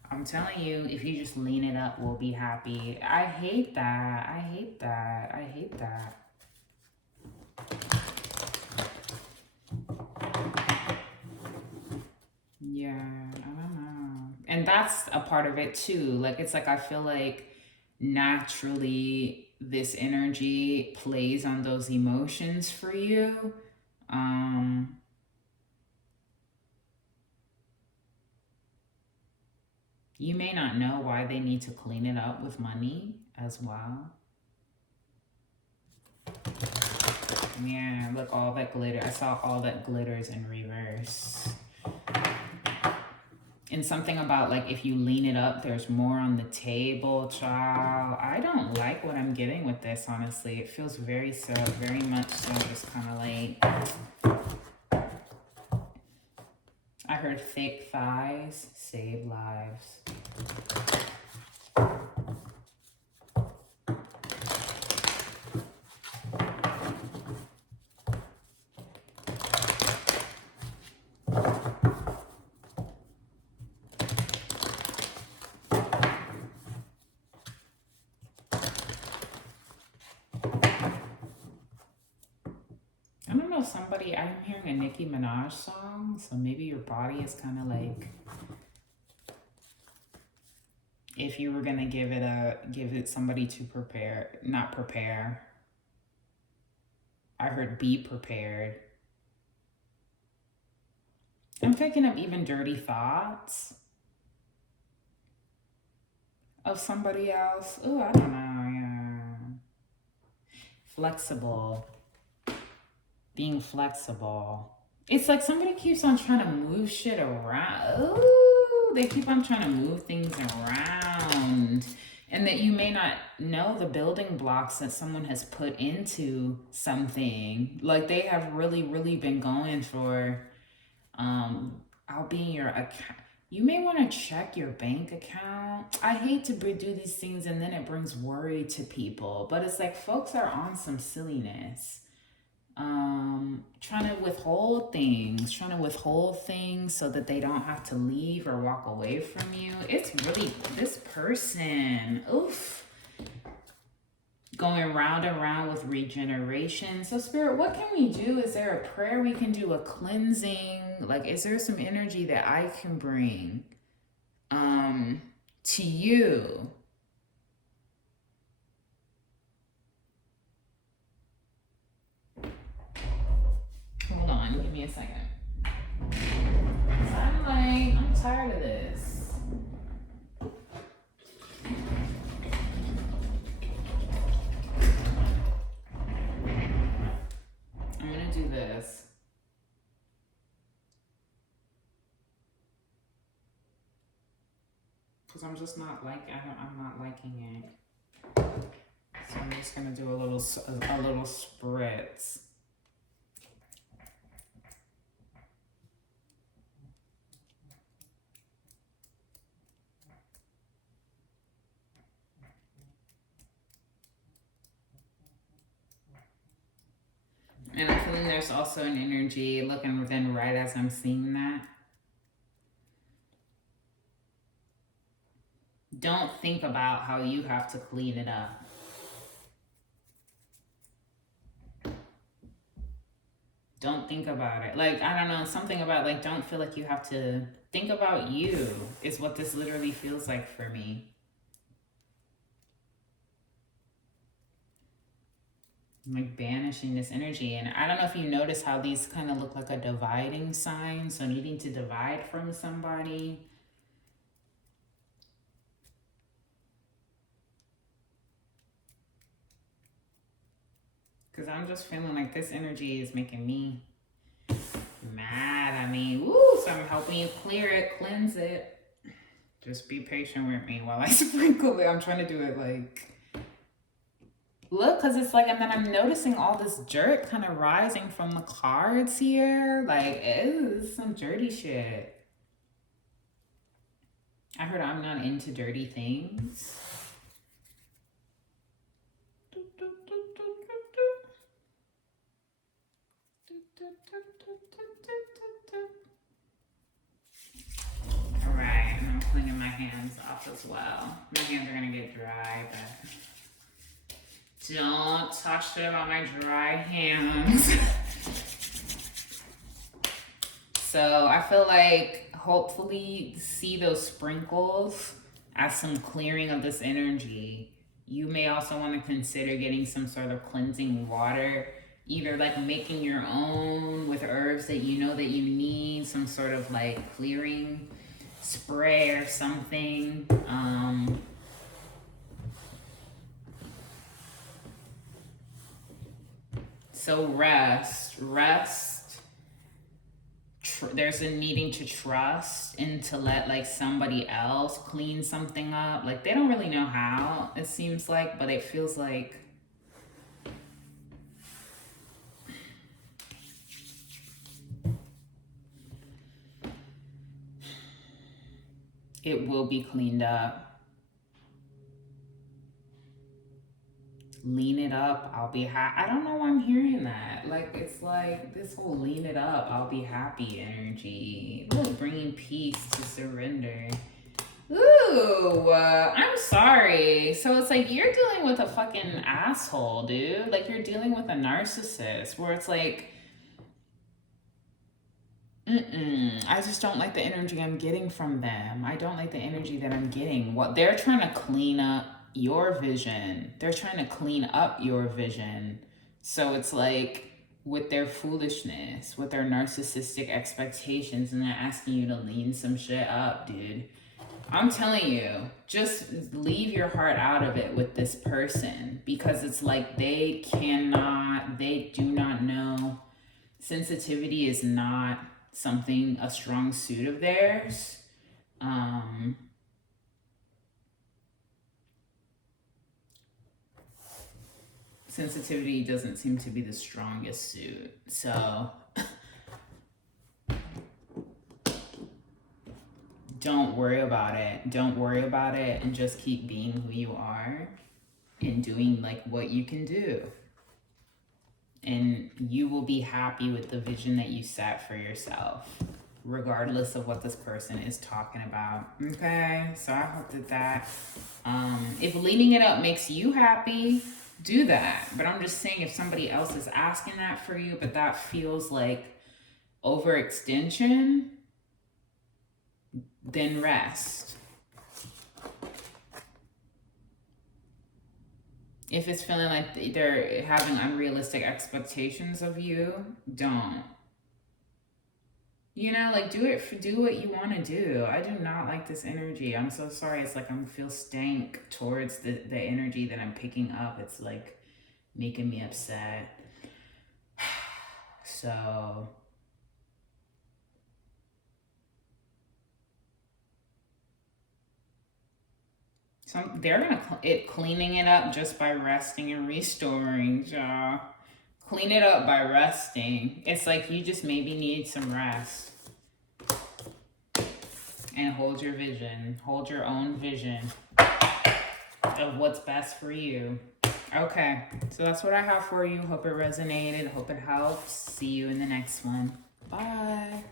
I'm telling you, if you just lean it up, we'll be happy. I hate that. I hate that. I hate that. Yeah, I don't know. And that's a part of it too. Like, it's like I feel like naturally this energy plays on those emotions for you. You may not know why they need to clean it up with money as well. Yeah, look, all that glitter. I saw all that glitters in reverse. And something about like if you lean it up, there's more on the table, child. I don't like what I'm getting with this, honestly. It feels very much so just kind of like, I heard fake thighs save lives. I don't know, somebody, I'm hearing a Nicki Minaj song, so maybe your body is kind of like, if you were gonna give it somebody to prepare, not prepare. I heard be prepared. I'm picking up even dirty thoughts of somebody else. Oh, I don't know, yeah. Flexible. Being flexible. It's like somebody keeps on trying to move shit around. Ooh, they keep on trying to move things around. And that you may not know the building blocks that someone has put into something. Like they have really, really been going for, I'll be in your account. You may want to check your bank account. I hate to do these things and then it brings worry to people. But it's like folks are on some silliness, trying to withhold things so that they don't have to leave or walk away from you. It's really this person, oof, going round and round with regeneration. So Spirit, what can we do? Is there a prayer we can do, a cleansing? Like, is there some energy that I can bring to you? Hold on, give me a second. I'm tired of this. I'm gonna do this. Because I'm just not I'm not liking it. So I'm just gonna do a little spritz. And I'm feeling there's also an energy looking within right as I'm seeing that. Don't think about how you have to clean it up. Don't think about it. Like, I don't know, something about like, don't feel like you have to think about you is what this literally feels like for me. I'm like banishing this energy. And I don't know if you notice how these kind of look like a dividing sign. So needing to divide from somebody. Because I'm just feeling like this energy is making me mad. I mean, woo, so I'm helping you clear it, cleanse it. Just be patient with me while I sprinkle it. I'm trying to do it like, look, because it's like, and then I'm noticing all this dirt kind of rising from the cards here. Like, it's some dirty shit. I heard I'm not into dirty things. All right, and I'm cleaning my hands off as well. My hands are gonna get dry, but don't talk shit about my dry hands. So I feel like hopefully see those sprinkles as some clearing of this energy. You may also want to consider getting some sort of cleansing water, either like making your own with herbs that you know that you need, some sort of like clearing spray or something. So rest. There's a needing to trust and to let like somebody else clean something up. Like they don't really know how, it seems like, but it feels like it will be cleaned up. Lean it up, I'll be happy. I don't know why I'm hearing that. Like, it's like this whole lean it up, I'll be happy energy. Ooh, bringing peace to surrender. Ooh, I'm sorry. So it's like you're dealing with a fucking asshole, dude. Like you're dealing with a narcissist where it's like, I just don't like the energy I'm getting from them. I don't like the energy that I'm getting. What they're trying to clean up your vision. They're trying to clean up your vision. So it's like with their foolishness, with their narcissistic expectations, and they're asking you to lean some shit up, dude. I'm telling you, just leave your heart out of it with this person because it's like they do not know. sensitivity is not something, a strong suit of theirs. Sensitivity doesn't seem to be the strongest suit. So don't worry about it. Don't worry about it, and just keep being who you are and doing like what you can do. And you will be happy with the vision that you set for yourself, regardless of what this person is talking about. Okay, so I hope that if leading it up makes you happy, do that. But I'm just saying, if somebody else is asking that for you, but that feels like overextension, then rest. If it's feeling like they're having unrealistic expectations of you, don't. You know, like do what you want to do. I do not like this energy. I'm so sorry. It's like I feel stank towards the energy that I'm picking up. It's like making me upset. So they're gonna cleaning it up just by resting and restoring, y'all. Clean it up by resting. It's like you just maybe need some rest. And hold your vision. Hold your own vision of what's best for you. Okay, so that's what I have for you. Hope it resonated. Hope it helps. See you in the next one. Bye.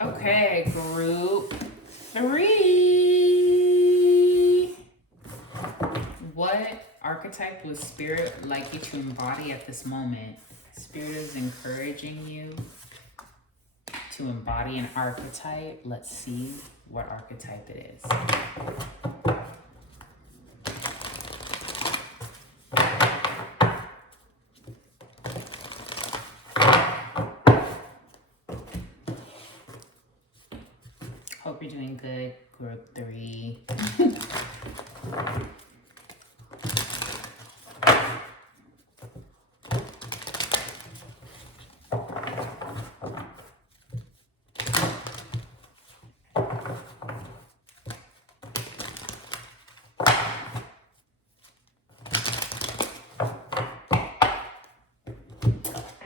Okay, group 3. What archetype would Spirit like you to embody at this moment? Spirit is encouraging you to embody an archetype. Let's see what archetype it is. Hope you're doing good, group 3.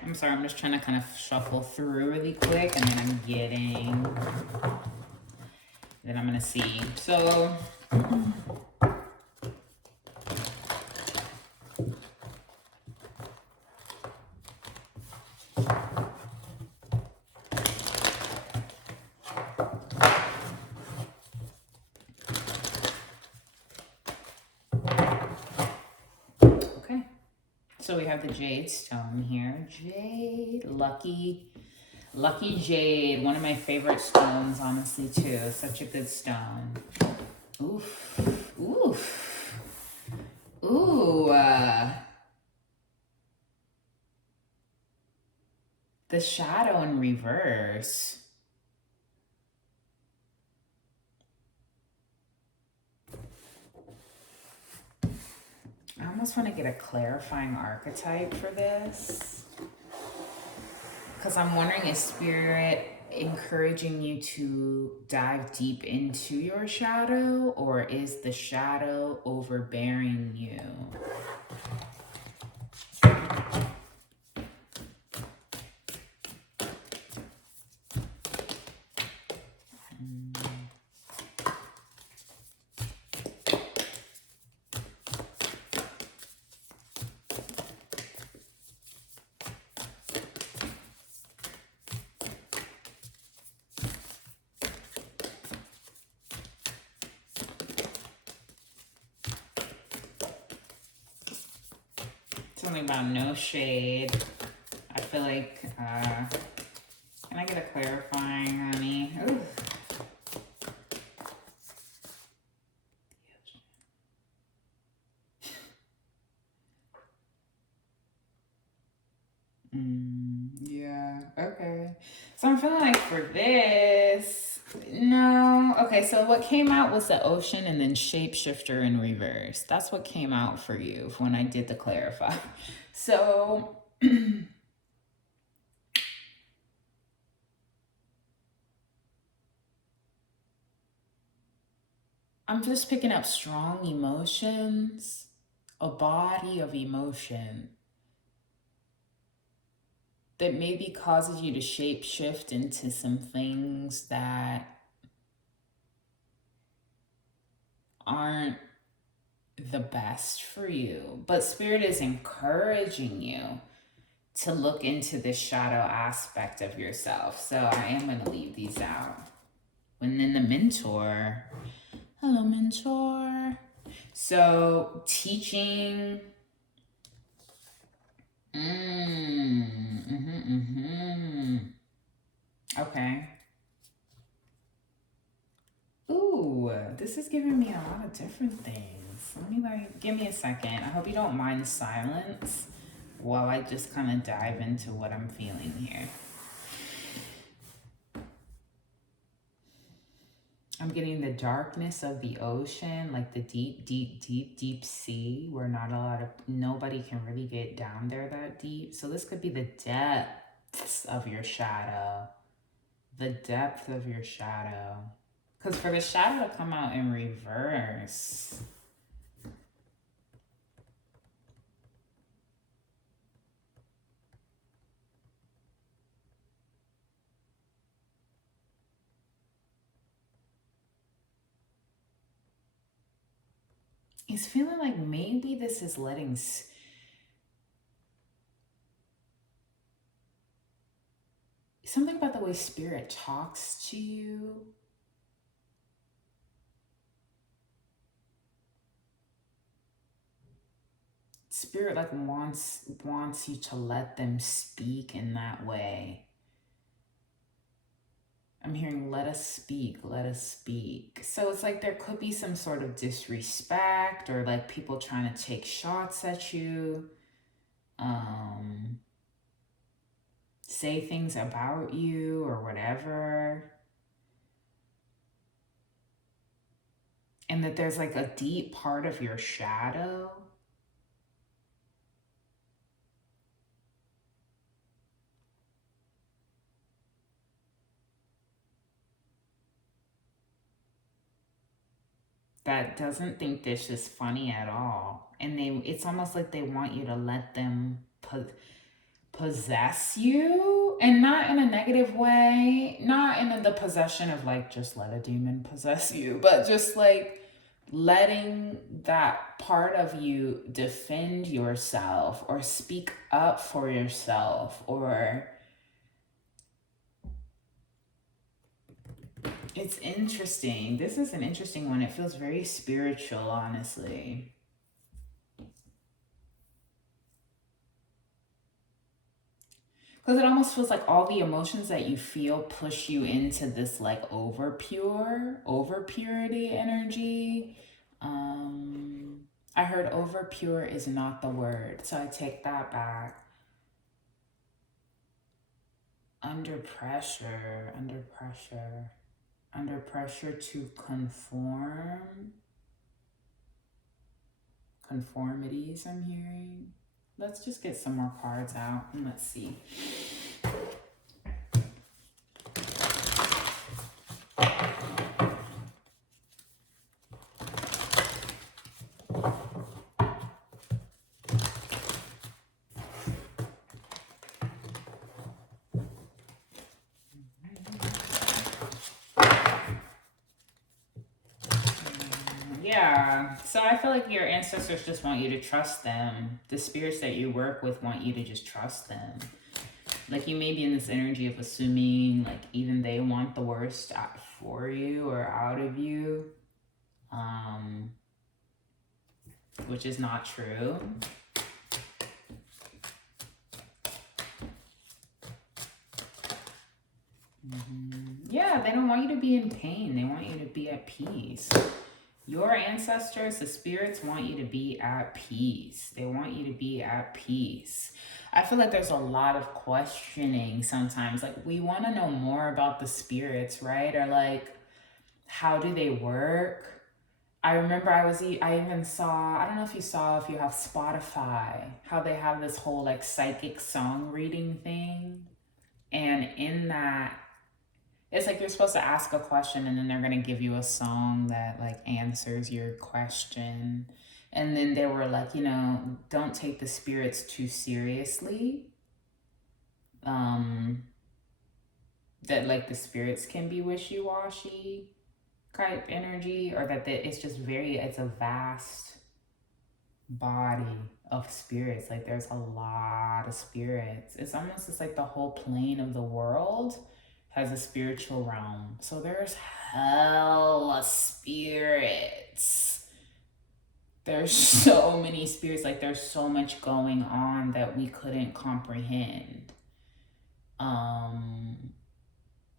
I'm sorry, I'm just trying to kind of shuffle through really quick, and then I'm gonna see. So So we have the jade stone here. Jade, lucky jade. One of my favorite stones, honestly, too. Such a good stone. Oof. Oof. Ooh. The shadow in reverse. I almost want to get a clarifying archetype for this, because I'm wondering, is Spirit encouraging you to dive deep into your shadow, or is the shadow overbearing you? Something about no shade. I feel like, can I get a clarifying, honey? Ooh. So I'm feeling like for this, no. Okay, so what came out was the ocean and then shapeshifter in reverse. That's what came out for you when I did the clarify. So I'm just picking up strong emotions, a body of emotion that maybe causes you to shape shift into some things that aren't the best for you. But Spirit is encouraging you to look into the shadow aspect of yourself. So I am going to leave these out. And then the mentor, hello, mentor. So teaching. Okay. Ooh, this is giving me a lot of different things. Let me give me a second. I hope you don't mind silence while I just kind of dive into what I'm feeling here. I'm getting the darkness of the ocean, like the deep, deep, deep, deep sea where nobody can really get down there that deep. So this could be the depths of your shadow. The depth of your shadow. Because for the shadow to come out in reverse, it's feeling like maybe this is letting something about the way Spirit talks to you. Spirit like wants you to let them speak in that way. I'm hearing, let us speak, let us speak. So it's like there could be some sort of disrespect or like people trying to take shots at you. Say things about you or whatever. And that there's like a deep part of your shadow that doesn't think this is funny at all. And it's almost like they want you to let them possess you, and not in a negative way, not in the possession of like just let a demon possess you, but just like letting that part of you defend yourself or speak up for yourself. Or it's interesting. This is an interesting one. It feels very spiritual, honestly. Because it almost feels like all the emotions that you feel push you into this like over purity energy. I heard over pure is not the word, so I take that back. Under pressure to conform. Conformities, I'm hearing. Let's just get some more cards out and let's see. Yeah, so I feel like your ancestors just want you to trust them. The spirits that you work with want you to just trust them. Like you may be in this energy of assuming like even they want the worst for you or out of you, which is not true. Yeah, they don't want you to be in pain. They want you to be at peace. Your ancestors, the spirits, want you to be at peace. They want you to be at peace. I feel like there's a lot of questioning sometimes. Like, we want to know more about the spirits, right? Or like, how do they work? I remember I even saw, I don't know if you have Spotify, how they have this whole like psychic song reading thing. And in that, it's like you're supposed to ask a question and then they're going to give you a song that like answers your question. And then they were like, don't take the spirits too seriously. That like the spirits can be wishy-washy type energy, or that it's just it's a vast body of spirits. Like there's a lot of spirits. It's almost just like the whole plane of the world has a spiritual realm. So there's hella spirits. There's so many spirits. Like there's so much going on that we couldn't comprehend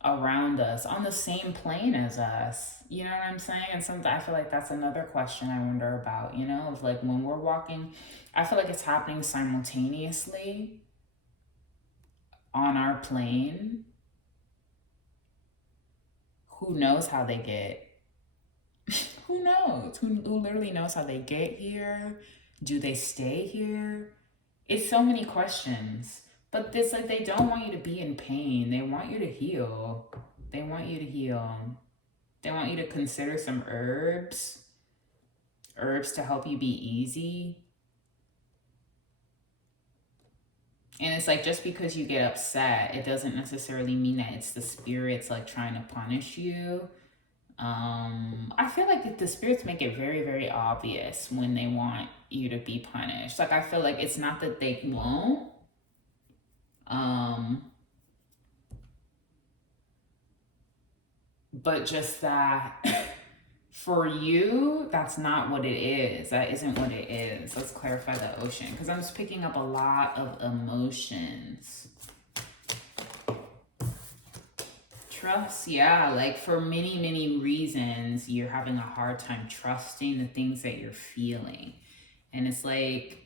around us, on the same plane as us. You know what I'm saying? And sometimes I feel like that's another question I wonder about, of like when we're walking, I feel like it's happening simultaneously on our plane. Who knows how they get? Who knows? Who literally knows how they get here? Do they stay here? It's so many questions. But this, like, they don't want you to be in pain. They want you to heal. They want you to heal. They want you to consider some herbs to help you be easy. And it's like, just because you get upset, it doesn't necessarily mean that it's the spirits like trying to punish you. I feel like the spirits make it very, very obvious when they want you to be punished. Like, I feel like it's not that they won't. But just that for you, that's not what it is. That isn't what it is. Let's clarify the ocean, because I'm just picking up a lot of emotions. Trust, yeah, like for many, many reasons, you're having a hard time trusting the things that you're feeling. And it's like,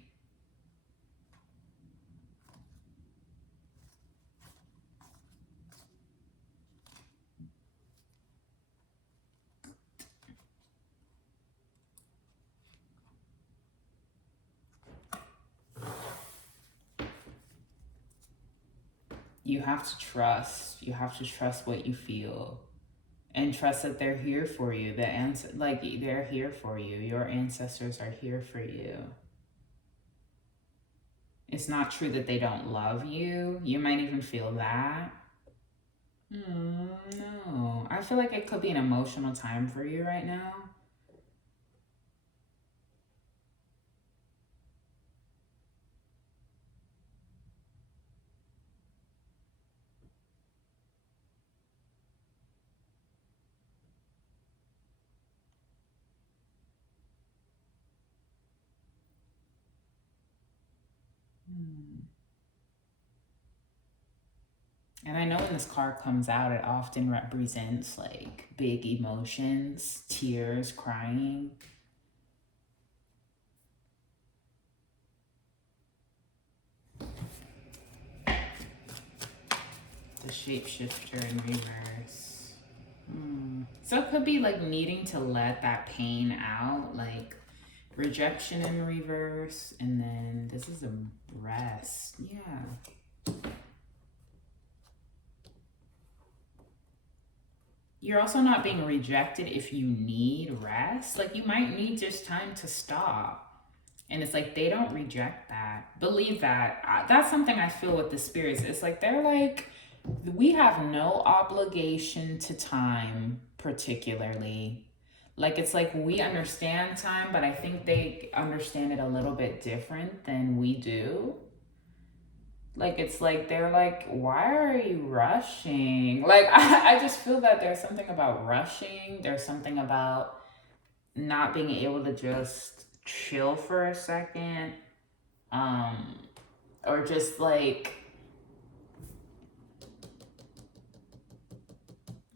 you have to trust. You have to trust what you feel. And trust that they're here for you. They're here for you. Your ancestors are here for you. It's not true that they don't love you. You might even feel that. No. I feel like it could be an emotional time for you right now. And I know when this card comes out, it often represents like big emotions, tears, crying. The shapeshifter in reverse. So it could be like needing to let that pain out, like rejection in reverse, and then this is a rest. Yeah. You're also not being rejected if you need rest. Like you might need just time to stop. And it's like, they don't reject that. Believe that. That's something I feel with the spirits. It's like, they're like, we have no obligation to time particularly. Like, it's like we understand time, but I think they understand it a little bit different than we do. Like, it's like, they're like, why are you rushing? Like, I just feel that there's something about rushing. There's something about not being able to just chill for a second. Or just like,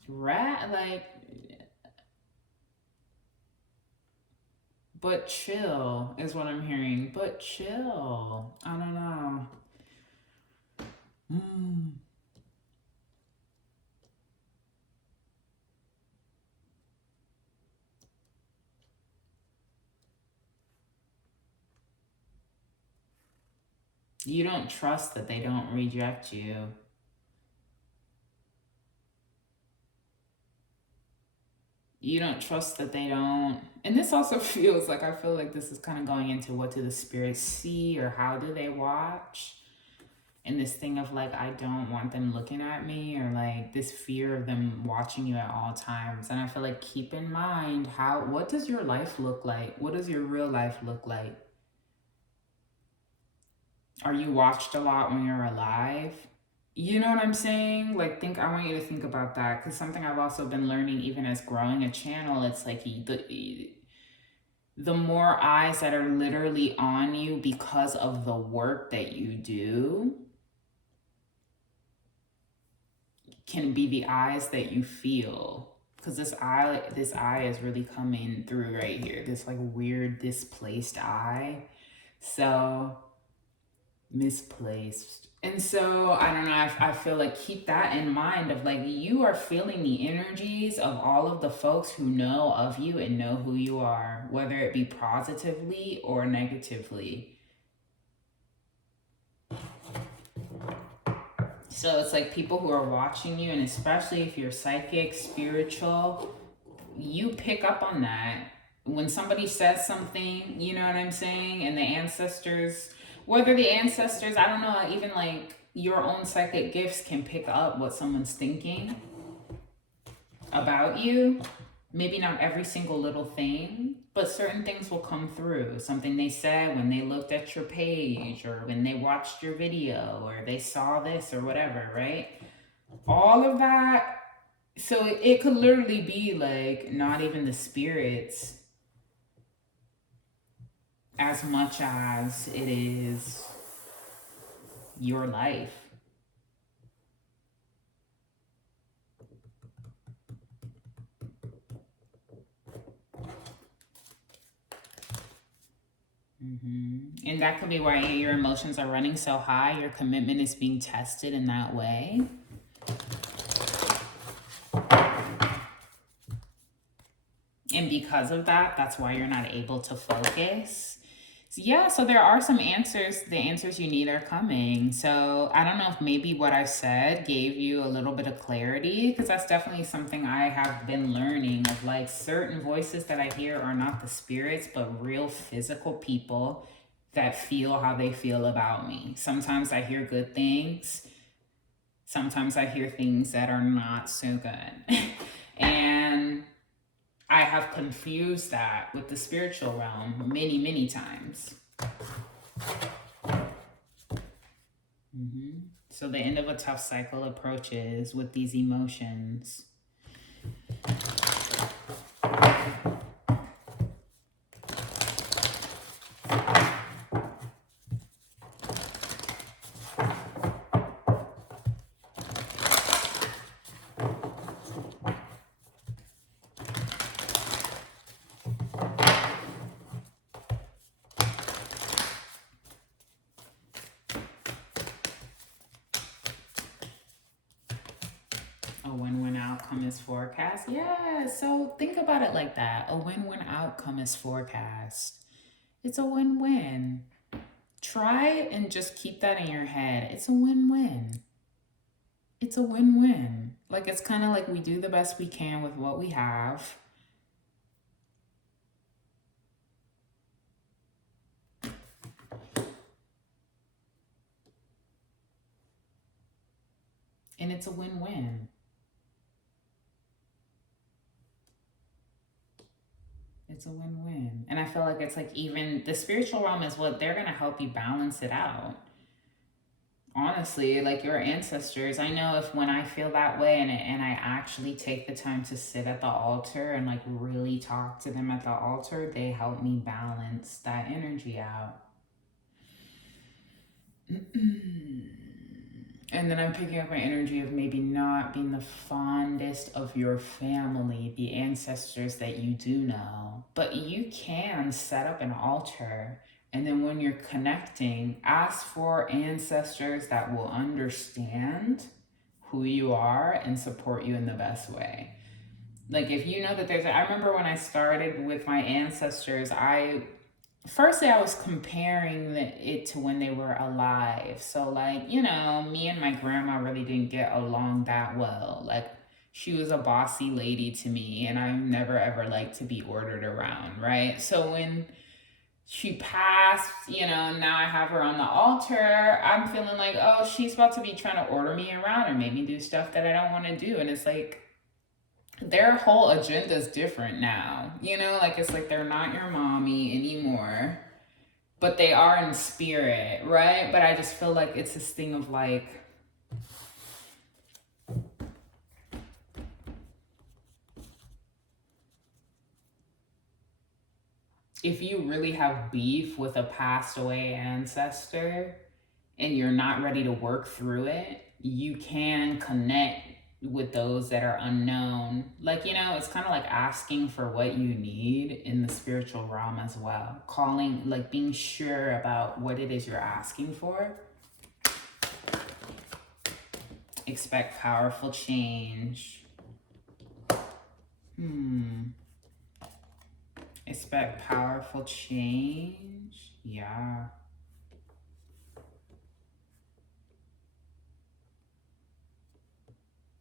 like, But chill is what I'm hearing. But chill. I don't know. You don't trust that they don't reject you. You don't trust that they don't. And this also feels like, I feel like this is kind of going into what do the spirits see or how do they watch? And this thing of like, I don't want them looking at me, or like this fear of them watching you at all times. And I feel like keep in mind what does your life look like? What does your real life look like? Are you watched a lot when you're alive? You know what I'm saying? Like, I want you to think about that, because something I've also been learning even as growing a channel, it's like the more eyes that are literally on you because of the work that you do can be the eyes that you feel. Because this eye is really coming through right here. This like weird displaced eye. So misplaced. And so I don't know, I feel like keep that in mind of like, you are feeling the energies of all of the folks who know of you and know who you are, whether it be positively or negatively. So it's like people who are watching you, and especially if you're psychic, spiritual, you pick up on that. When somebody says something, you know what I'm saying? And the ancestors, whether the ancestors, I don't know, even like your own psychic gifts can pick up what someone's thinking about you. Maybe not every single little thing, but certain things will come through. Something they said when they looked at your page, or when they watched your video, or they saw this or whatever, right? All of that. So it could literally be like not even the spirits as much as it is your life. And that could be why your emotions are running so high. Your commitment is being tested in that way. And because of that, that's why you're not able to focus. So yeah, so there are some answers. The answers you need are coming. So I don't know if maybe what I said gave you a little bit of clarity, because that's definitely something I have been learning of, like, certain voices that I hear are not the spirits, but real physical people that feel how they feel about me. Sometimes I hear good things. Sometimes I hear things that are not so good. And I have confused that with the spiritual realm many, many times. So the end of a tough cycle approaches with these emotions. A win-win outcome is forecast. Yeah, so think about it like that. A win-win outcome is forecast. It's a win-win. Try it and just keep that in your head. It's a win-win. It's a win-win. Like, it's kind of like we do the best we can with what we have. And it's a win-win. It's a win-win. And I feel like it's like, even the spiritual realm is what they're going to help you balance it out. Honestly, like your ancestors, I know if when I feel that way and I actually take the time to sit at the altar and like really talk to them at the altar, they help me balance that energy out. And then I'm picking up my energy of maybe not being the fondest of your family, the ancestors that you do know. But you can set up an altar. And then when you're connecting, ask for ancestors that will understand who you are and support you in the best way. Like if you know that I remember when I started with my ancestors, firstly, I was comparing it to when they were alive. So, like, me and my grandma really didn't get along that well. Like, she was a bossy lady to me, and I never ever liked to be ordered around, right? So, when she passed, now I have her on the altar, I'm feeling like, oh, she's about to be trying to order me around or make me do stuff that I don't want to do. And it's like, their whole agenda is different now. Like, it's like they're not your mommy anymore, but they are in spirit, right? But I just feel like it's this thing of like, if you really have beef with a passed away ancestor and you're not ready to work through it, you can connect with those that are unknown. Like, it's kind of like asking for what you need in the spiritual realm as well. Calling, like being sure about what it is you're asking for. Expect powerful change. Expect powerful change. Yeah.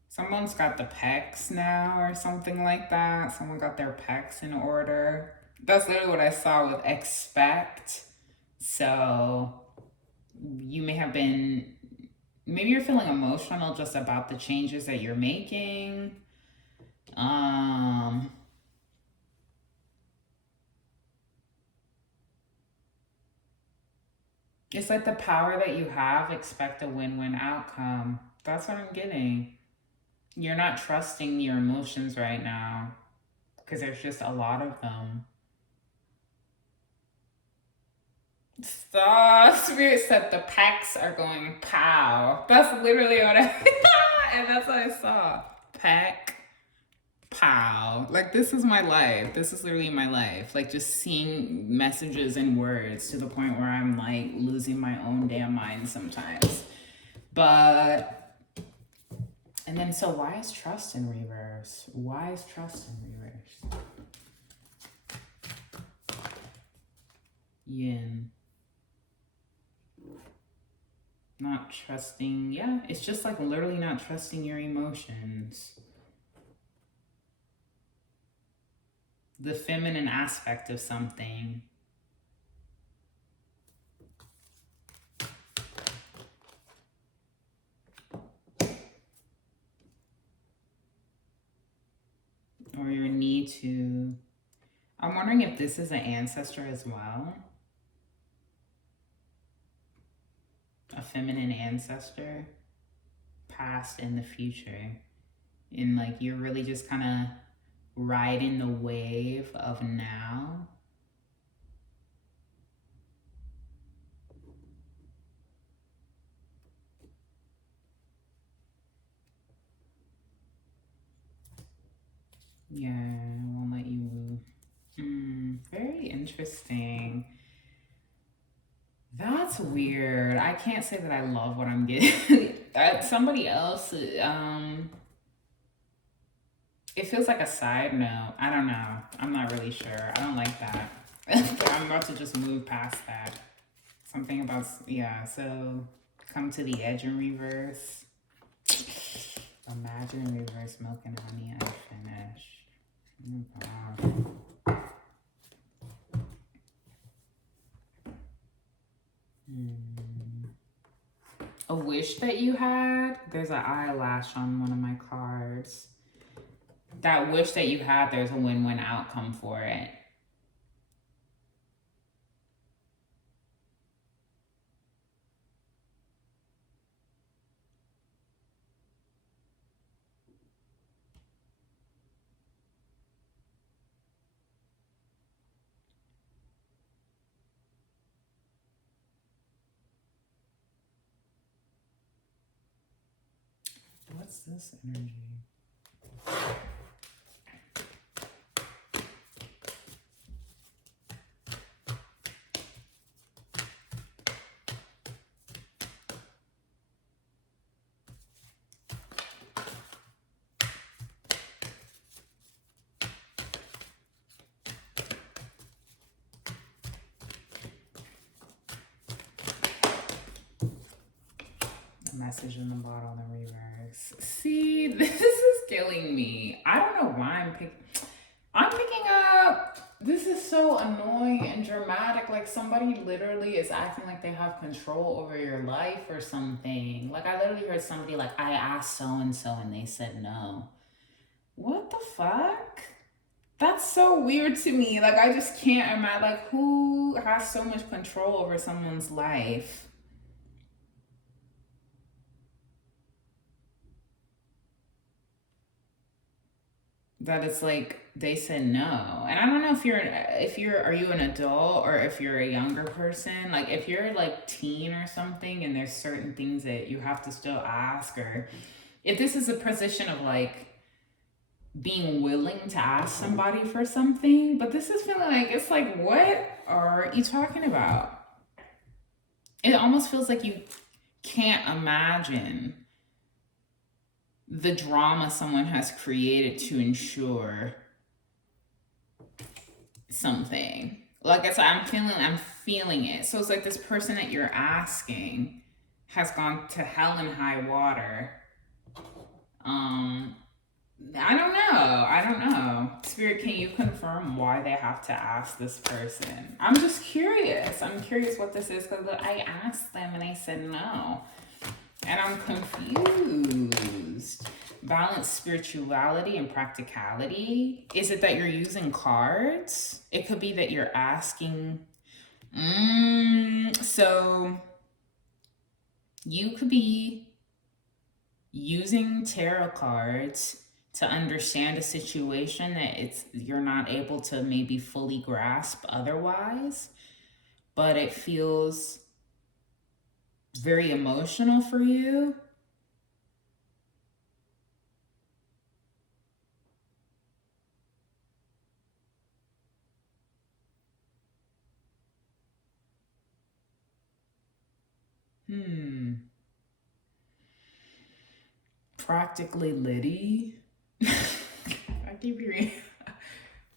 Someone's got the pecs now or something like that. Someone got their pecs in order. That's literally what I saw with expect. So you may have been, maybe you're feeling emotional just about the changes that you're making. It's like the power that you have, expect a win-win outcome. That's what I'm getting. You're not trusting your emotions right now because there's just a lot of them. Stop. Spirit said the packs are going pow. That's literally what I and that's what I saw. Pack pow. Like, this is my life. This is literally my life. Like, just seeing messages and words to the point where I'm like losing my own damn mind sometimes. But and then so why is trust in reverse? Why is trust in reverse? Yin. Not trusting, yeah, it's just like literally not trusting your emotions. The feminine aspect of something. Or your need to, I'm wondering if this is an ancestor as well. A feminine ancestor, past and the future. And like you're really just kind of riding the wave of now. Yeah, I won't let you move. Very interesting. That's weird. I can't say that I love what I'm getting. Somebody else, it feels like a side note. I don't know. I'm not really sure. I don't like that. I'm about to just move past that. Something about, yeah, so come to the edge in reverse. Imagine in reverse, milk and honey, I finished. Oh God. A wish that you had? There's an eyelash on one of my cards. That wish that you had, there's a win-win outcome for it. What's this energy? Message in the bottle in reverse. See, this is killing me. I don't know why I'm picking up. This is so annoying and dramatic. Like somebody literally is acting like they have control over your life or something. Like I literally heard somebody like, I asked so-and-so and they said no. What the fuck? That's so weird to me. Like I just can't imagine, like who has so much control over someone's life? That it's like they said no. And I don't know are you an adult or if you're a younger person? Like if you're like teen or something and there's certain things that you have to still ask, or if this is a position of like being willing to ask somebody for something, but this is feeling like it's like, what are you talking about? It almost feels like you can't imagine the drama someone has created to ensure something. Like I said, I'm feeling it. So it's like this person that you're asking has gone to hell and high water. I don't know. Spirit, can you confirm why they have to ask this person? I'm just curious. I'm curious what this is because I asked them and they said no. And I'm confused. Balance spirituality and practicality. Is it that you're using cards? It could be that you're asking. So you could be using tarot cards to understand a situation that you're not able to maybe fully grasp otherwise, but it feels very emotional for you. Practically litty. I keep hearing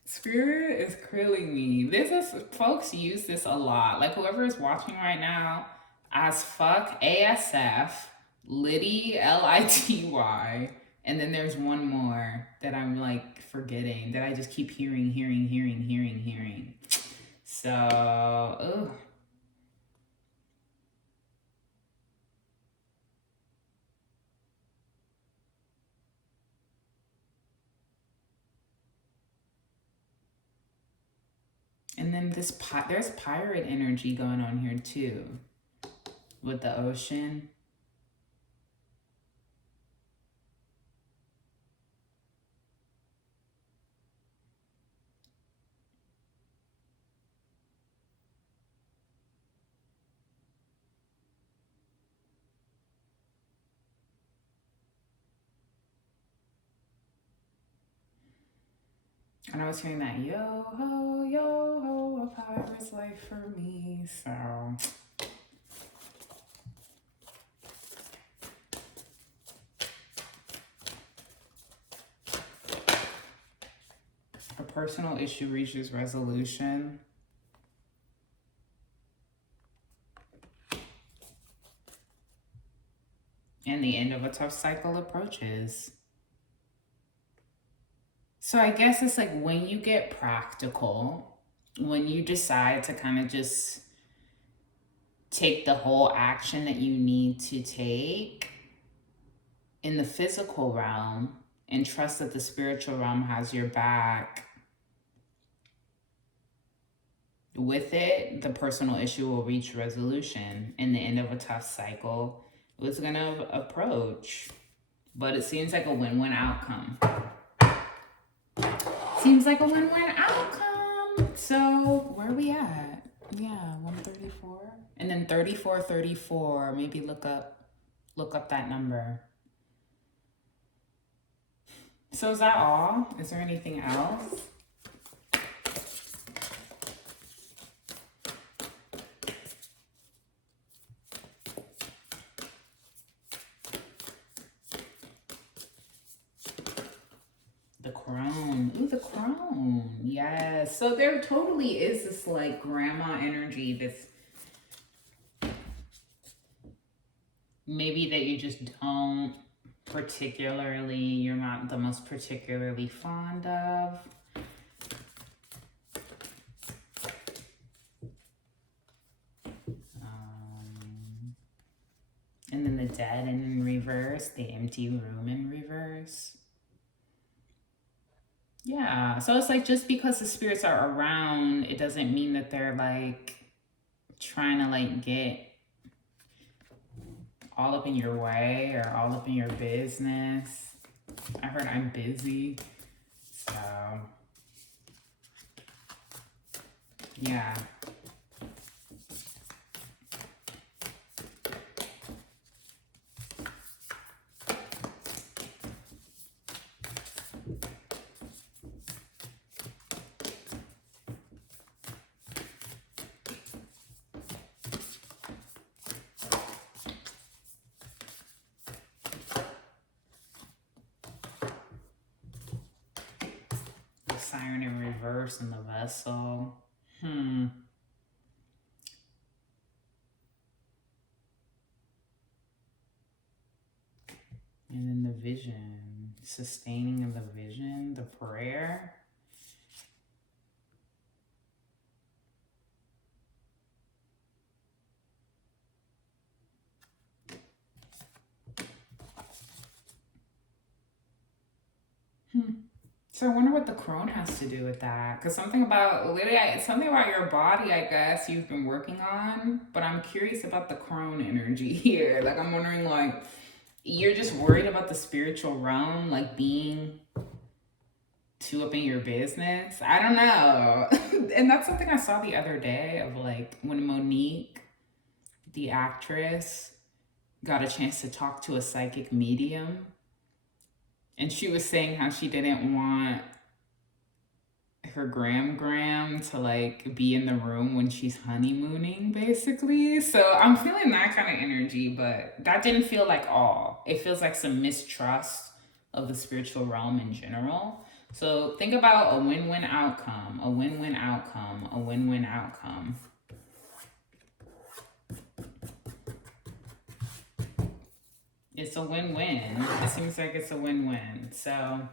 Spirit is killing me. Folks use this a lot. Like whoever is watching right now, as fuck ASF, Liddy Lity, and then there's one more that I'm like forgetting that I just keep hearing. So, ugh. And then there's pirate energy going on here too with the ocean. And I was hearing that yo ho, a pirate's life for me. So a personal issue reaches resolution. And the end of a tough cycle approaches. So I guess it's like when you get practical, when you decide to kind of just take the whole action that you need to take in the physical realm and trust that the spiritual realm has your back. With it, the personal issue will reach resolution and the end of a tough cycle was going to approach. But it seems like a win-win outcome. Seems like a win-win outcome. So where are we at? Yeah, 134. And then 34. Maybe look up that number. So is that all? Is there anything else? The crone. Ooh, the crone. Yes. So there totally is this like grandma energy, this maybe that you just don't particularly, you're not the most particularly fond of. And then the dead in reverse, the empty room in reverse. Yeah, so it's like just because the spirits are around, it doesn't mean that they're like trying to like get all up in your way or all up in your business. I heard I'm busy, so yeah. Siren in reverse in the vessel. And then the vision, sustaining of the vision, the prayer. So I wonder what the crone has to do with that. Because something about, literally, something about your body, I guess, you've been working on. But I'm curious about the crone energy here. Like, I'm wondering, like, you're just worried about the spiritual realm, like, being too up in your business. I don't know. And that's something I saw the other day of, like, when Monique, the actress, got a chance to talk to a psychic medium. And she was saying how she didn't want her gram to like be in the room when she's honeymooning, basically. So I'm feeling that kind of energy, but that didn't feel like all. It feels like some mistrust of the spiritual realm in general. So think about a win-win outcome, a win-win outcome, a win-win outcome. It's a win-win. It seems like it's a win-win. So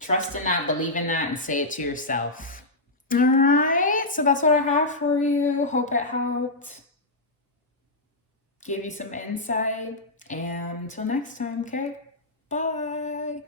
trust in that, believe in that, and say it to yourself. All right, so that's what I have for you. Hope it helped. Give you some insight. And until next time, okay? Bye.